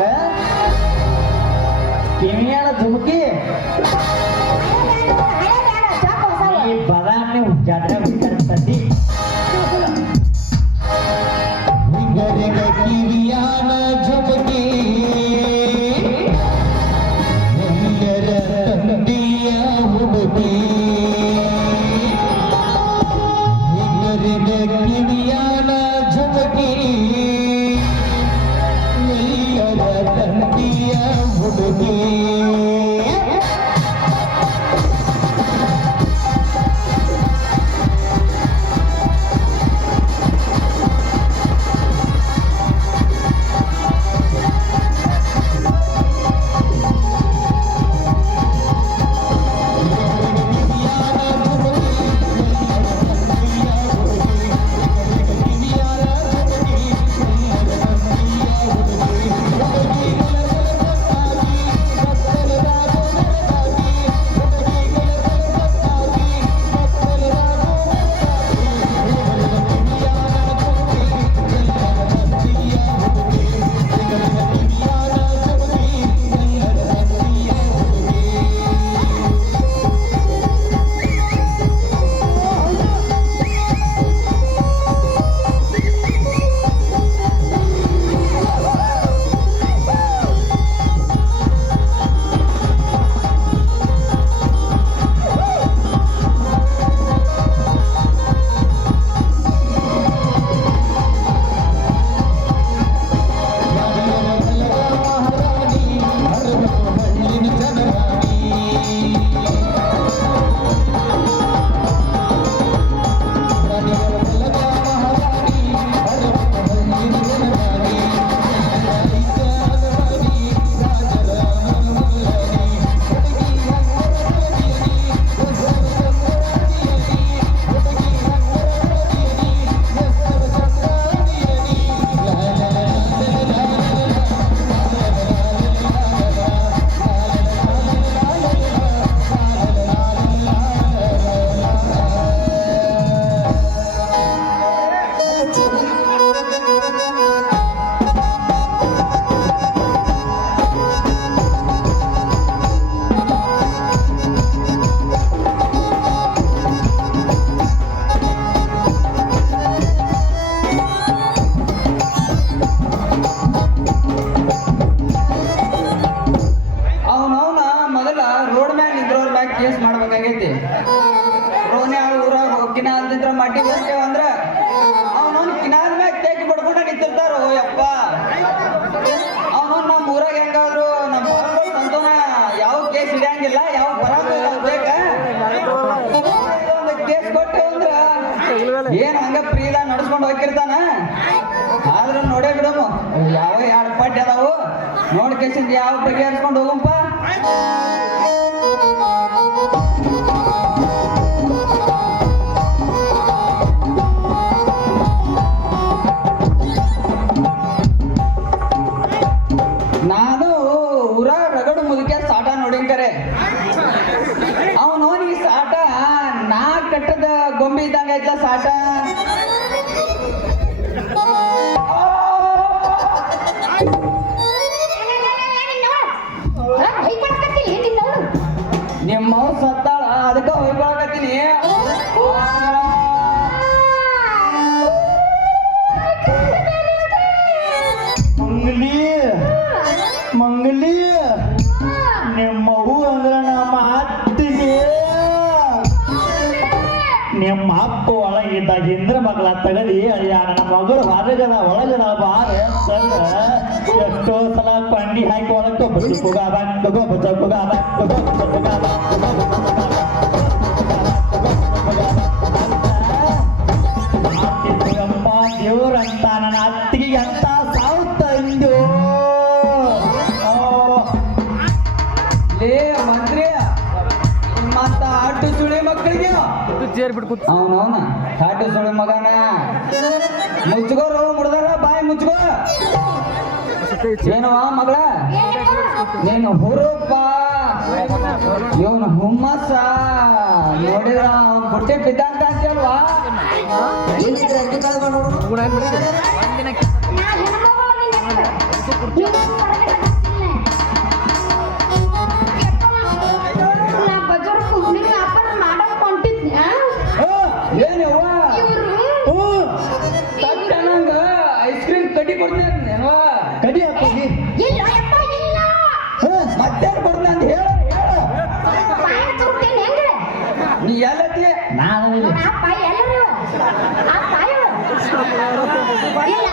ಕಿವಿಯಾನ ಧುಮುಕಿ ಹಳೆ ಬೇಡ ಚಾಕು ಹೊಸವು ಈ ಬದಾಮಿ ಜಾತ್ರೆ ಬಿಡ್ತಂದಿ ಕಿವಿಯಾನ ಧುಮುಕಿ ತಂದಿಯ ಹುಡುಗಿ ಕಿವಿಯಾನ ಧುಮುಕಿ ತಂದಿಯ ಹುಡುಗಿ ಕೇಸ್ ಮಾಡ್ಬೇಕಾಗೈತಿ ರೋನಿ ಆ ಊರಾಗ ಕಿನಾಲ್ ನಿಂತ್ರ ಮಟ್ಟಿ ಬರ್ತೇವ ಅಂದ್ರ ಅವನವ್ನು ಕಿನಾಲ್ ಮ್ಯಾಗ ತೇಗಿ ಬಡ್ಕೊಂಡ ನಿಂತಿರ್ತಾರೋ ಯಪ್ಪ ಅವನವ್ನು ನಮ್ಮ ಊರಾಗ ಹೆಂಗಾದ್ರು ನಮ್ಮ ಹೊರಗಡೆ ಸಂತೋನ ಯಾವ ಕೇಸ್ ಹಿಡಿಯಂಗಿಲ್ಲ ಯಾವ ಬರಾಂಗಿಲ್ಲ ಬೇಕ ಒಂದು ಕೇಸ್ ಕೊಟ್ಟೆ ಅಂದ್ರ ಏನ್ ಹಂಗ ಪ್ರೀದ ನಡ್ಸ್ಕೊಂಡು ಹೋಗಿರ್ತಾನ ಆದ್ರೂ ನೋಡೇ ಬಿಡಮ್ಮ ಯಾವ ಎರಡು ಗಡ್ಡೆ ಅದಾವು ನೋಡಿ ಕೇಸಿಂದ ಯಾವ ಬಗೆಹರಿಸ್ಕೊಂಡು ಹೋಗಂಪ. ನಾನು ಊರ ರಗಡು ಮುದುಕ ಸಾಟ ನೋಡಿಂಕರೆ ಅವನು ಈ ಸಾಟ ನಾ ಕಟ್ಟದ ಗೊಂಬೆ ಇದ್ದಂಗ ಐತ ಸಾಟ. ನಿಮ್ಮ ಸತ್ತಾಳ ಅದಕ್ಕ ಹೋಗ್ಕೊಳಕತ್ತೀನಿ. ಮಂಗಲಿ ಮಂಗಲಿ ನಿಮ್ಮವು ಅಂದ್ರ ನಮ್ಮ ಅತ್ತಿಗೆ ನಿಮ್ಮ ಅಪ್ಪ ಒಳಗಿದ್ದಾಗ ಇಂದ್ರ ಮಗಳ ತಗದಿ ಅಯ್ಯ ನನ್ನ ಮಗಳು ಹೊರಗದ ಒಳಗದ ಬಾರ ತಂದ ಎಷ್ಟೋ ಸಲ ಪಂಡಿ ಹಾಕಿ ಒಳಗೆ ಬಚ್ಚ ದೇವ್ರಂತ ನನ್ನ ಅತ್ತಿಗೆ ಎಂತ ಸಾವುತ್ತ ಇಂದು ಲೇ ಮಂತ್ರಿ ಮತ್ತ ಆಟು ಸುಳಿ ಮಕ್ಕಳಿಗೆ ಅವನವನ ಆಟು ಸುಳಿ ಮಗನ ಮುಚ್ಕೋರು ಮುಡ್ದಾರ ಬಾಯಿ ಮುಚ್ಕೋ. ಏನವ ಮಗಳ ನೀನು ಹುರುಪ ಇವನು ಹುಮ್ಮಸ್ಸ ನೋಡಿದ್ರ ಅವ್ನ ಬುಟ್ಟಿ ಬಿದ್ದಂತ ಅಂತಲ್ವಾ? ಏನವ್ವ ತಟ್ಟನಂಗ ಐಸ್ ಕ್ರೀಮ್ ಕಡಿ ಕೊಡ್ತೇನವ ಕಡಿ ಹಾಕಿ ಮತ್ತೇನ್ ಕೊಡ್ತ ಅಂತ ಹೇಳ ನೀ ಎಲ್ಲತ್ತಿ ನಾನು ಆ ಪಾಯ ಎಲ್ಲರೂ ಆ ಪಾಯ ಇಲ್ಲ